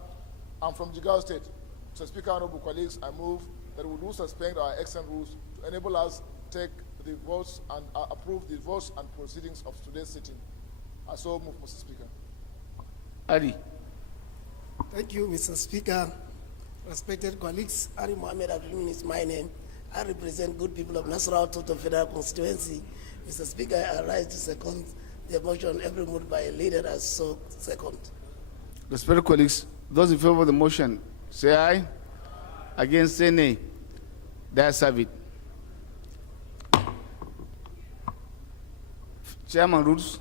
I'm from Jigawa State. Mr. Speaker, honorable colleagues, I move that we do suspend our excellent rules to enable us to take the votes and approve the votes and proceedings of today's sitting. I so move, Mr. Speaker. Ali. Thank you, Mr. Speaker. Respected colleagues, Ari Mohammed Abdul is my name. I represent good people of Nasarawa Total Federal Constituency. Mr. Speaker, I rise to second the motion every moved by a leader as so second. Respected colleagues, those in favor of the motion, say aye. Against, say nay. The ayes have it. Chairman rules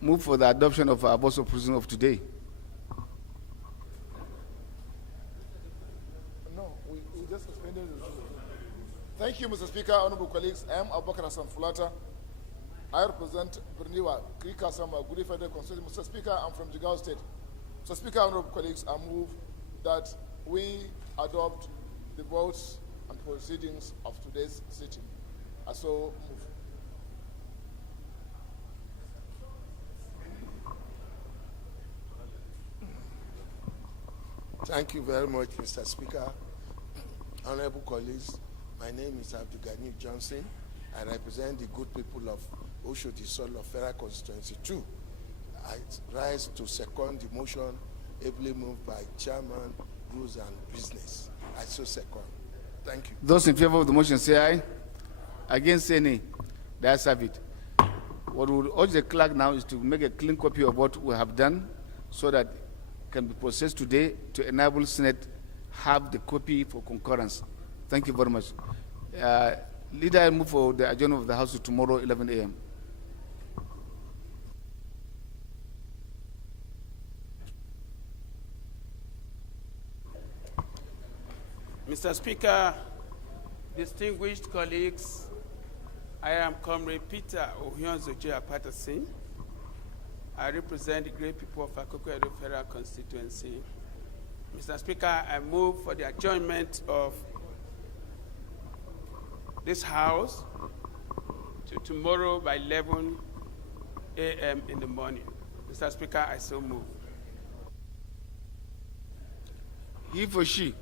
move for the adoption of our votes of proceeding of today. No, we just suspended the issue. Thank you, Mr. Speaker. Honorable colleagues, I am Abubakar Hassan Fulata. I represent Berniwa, Krikasama, Gudi Federal Constituency. Mr. Speaker, I'm from Jigawa State. Mr. Speaker, honorable colleagues, I move that we adopt the votes and proceedings of today's sitting. I so move. Thank you very much, Mr. Speaker. Honorable colleagues, my name is Abdulgani Johnson. I represent the good people of Oshodi Solo Federal Constituency 2. I rise to second the motion ably moved by Chairman, Rules and Business. I so second. Thank you. Those in favor of the motion say aye. Against, say nay. The ayes have it. What we would urge the clerk now is to make a clean copy of what we have done so that it can be processed today to enable Senate have the copy for concurrence. Thank you very much. Leader, I move for the adjournment of the House to tomorrow, 11 a.m. Mr. Speaker, distinguished colleagues, I am Comrade Peter Ohionzoje Patterson. I represent the great people of Akoko Edo Federal Constituency. Mr. Speaker, I move for the adjournment of this House to tomorrow by 11 a.m. in the morning. Mr. Speaker, I so move. He for she.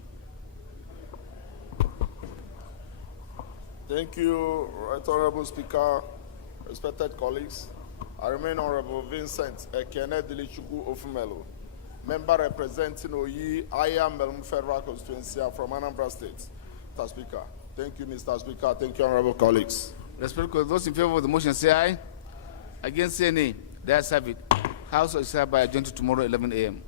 Thank you, Right Honorable Speaker, respected colleagues. I remain Honorable Vincent Ekene Dilichuku Ofumelo, member representing Oyi Aya Melum Federal Constituency from Anambra State. Mr. Speaker. Thank you, Mr. Speaker. Thank you, honorable colleagues. Respected those in favor of the motion say aye. Against, say nay. The ayes have it. House is hereby adjourned to tomorrow, 11 a.m.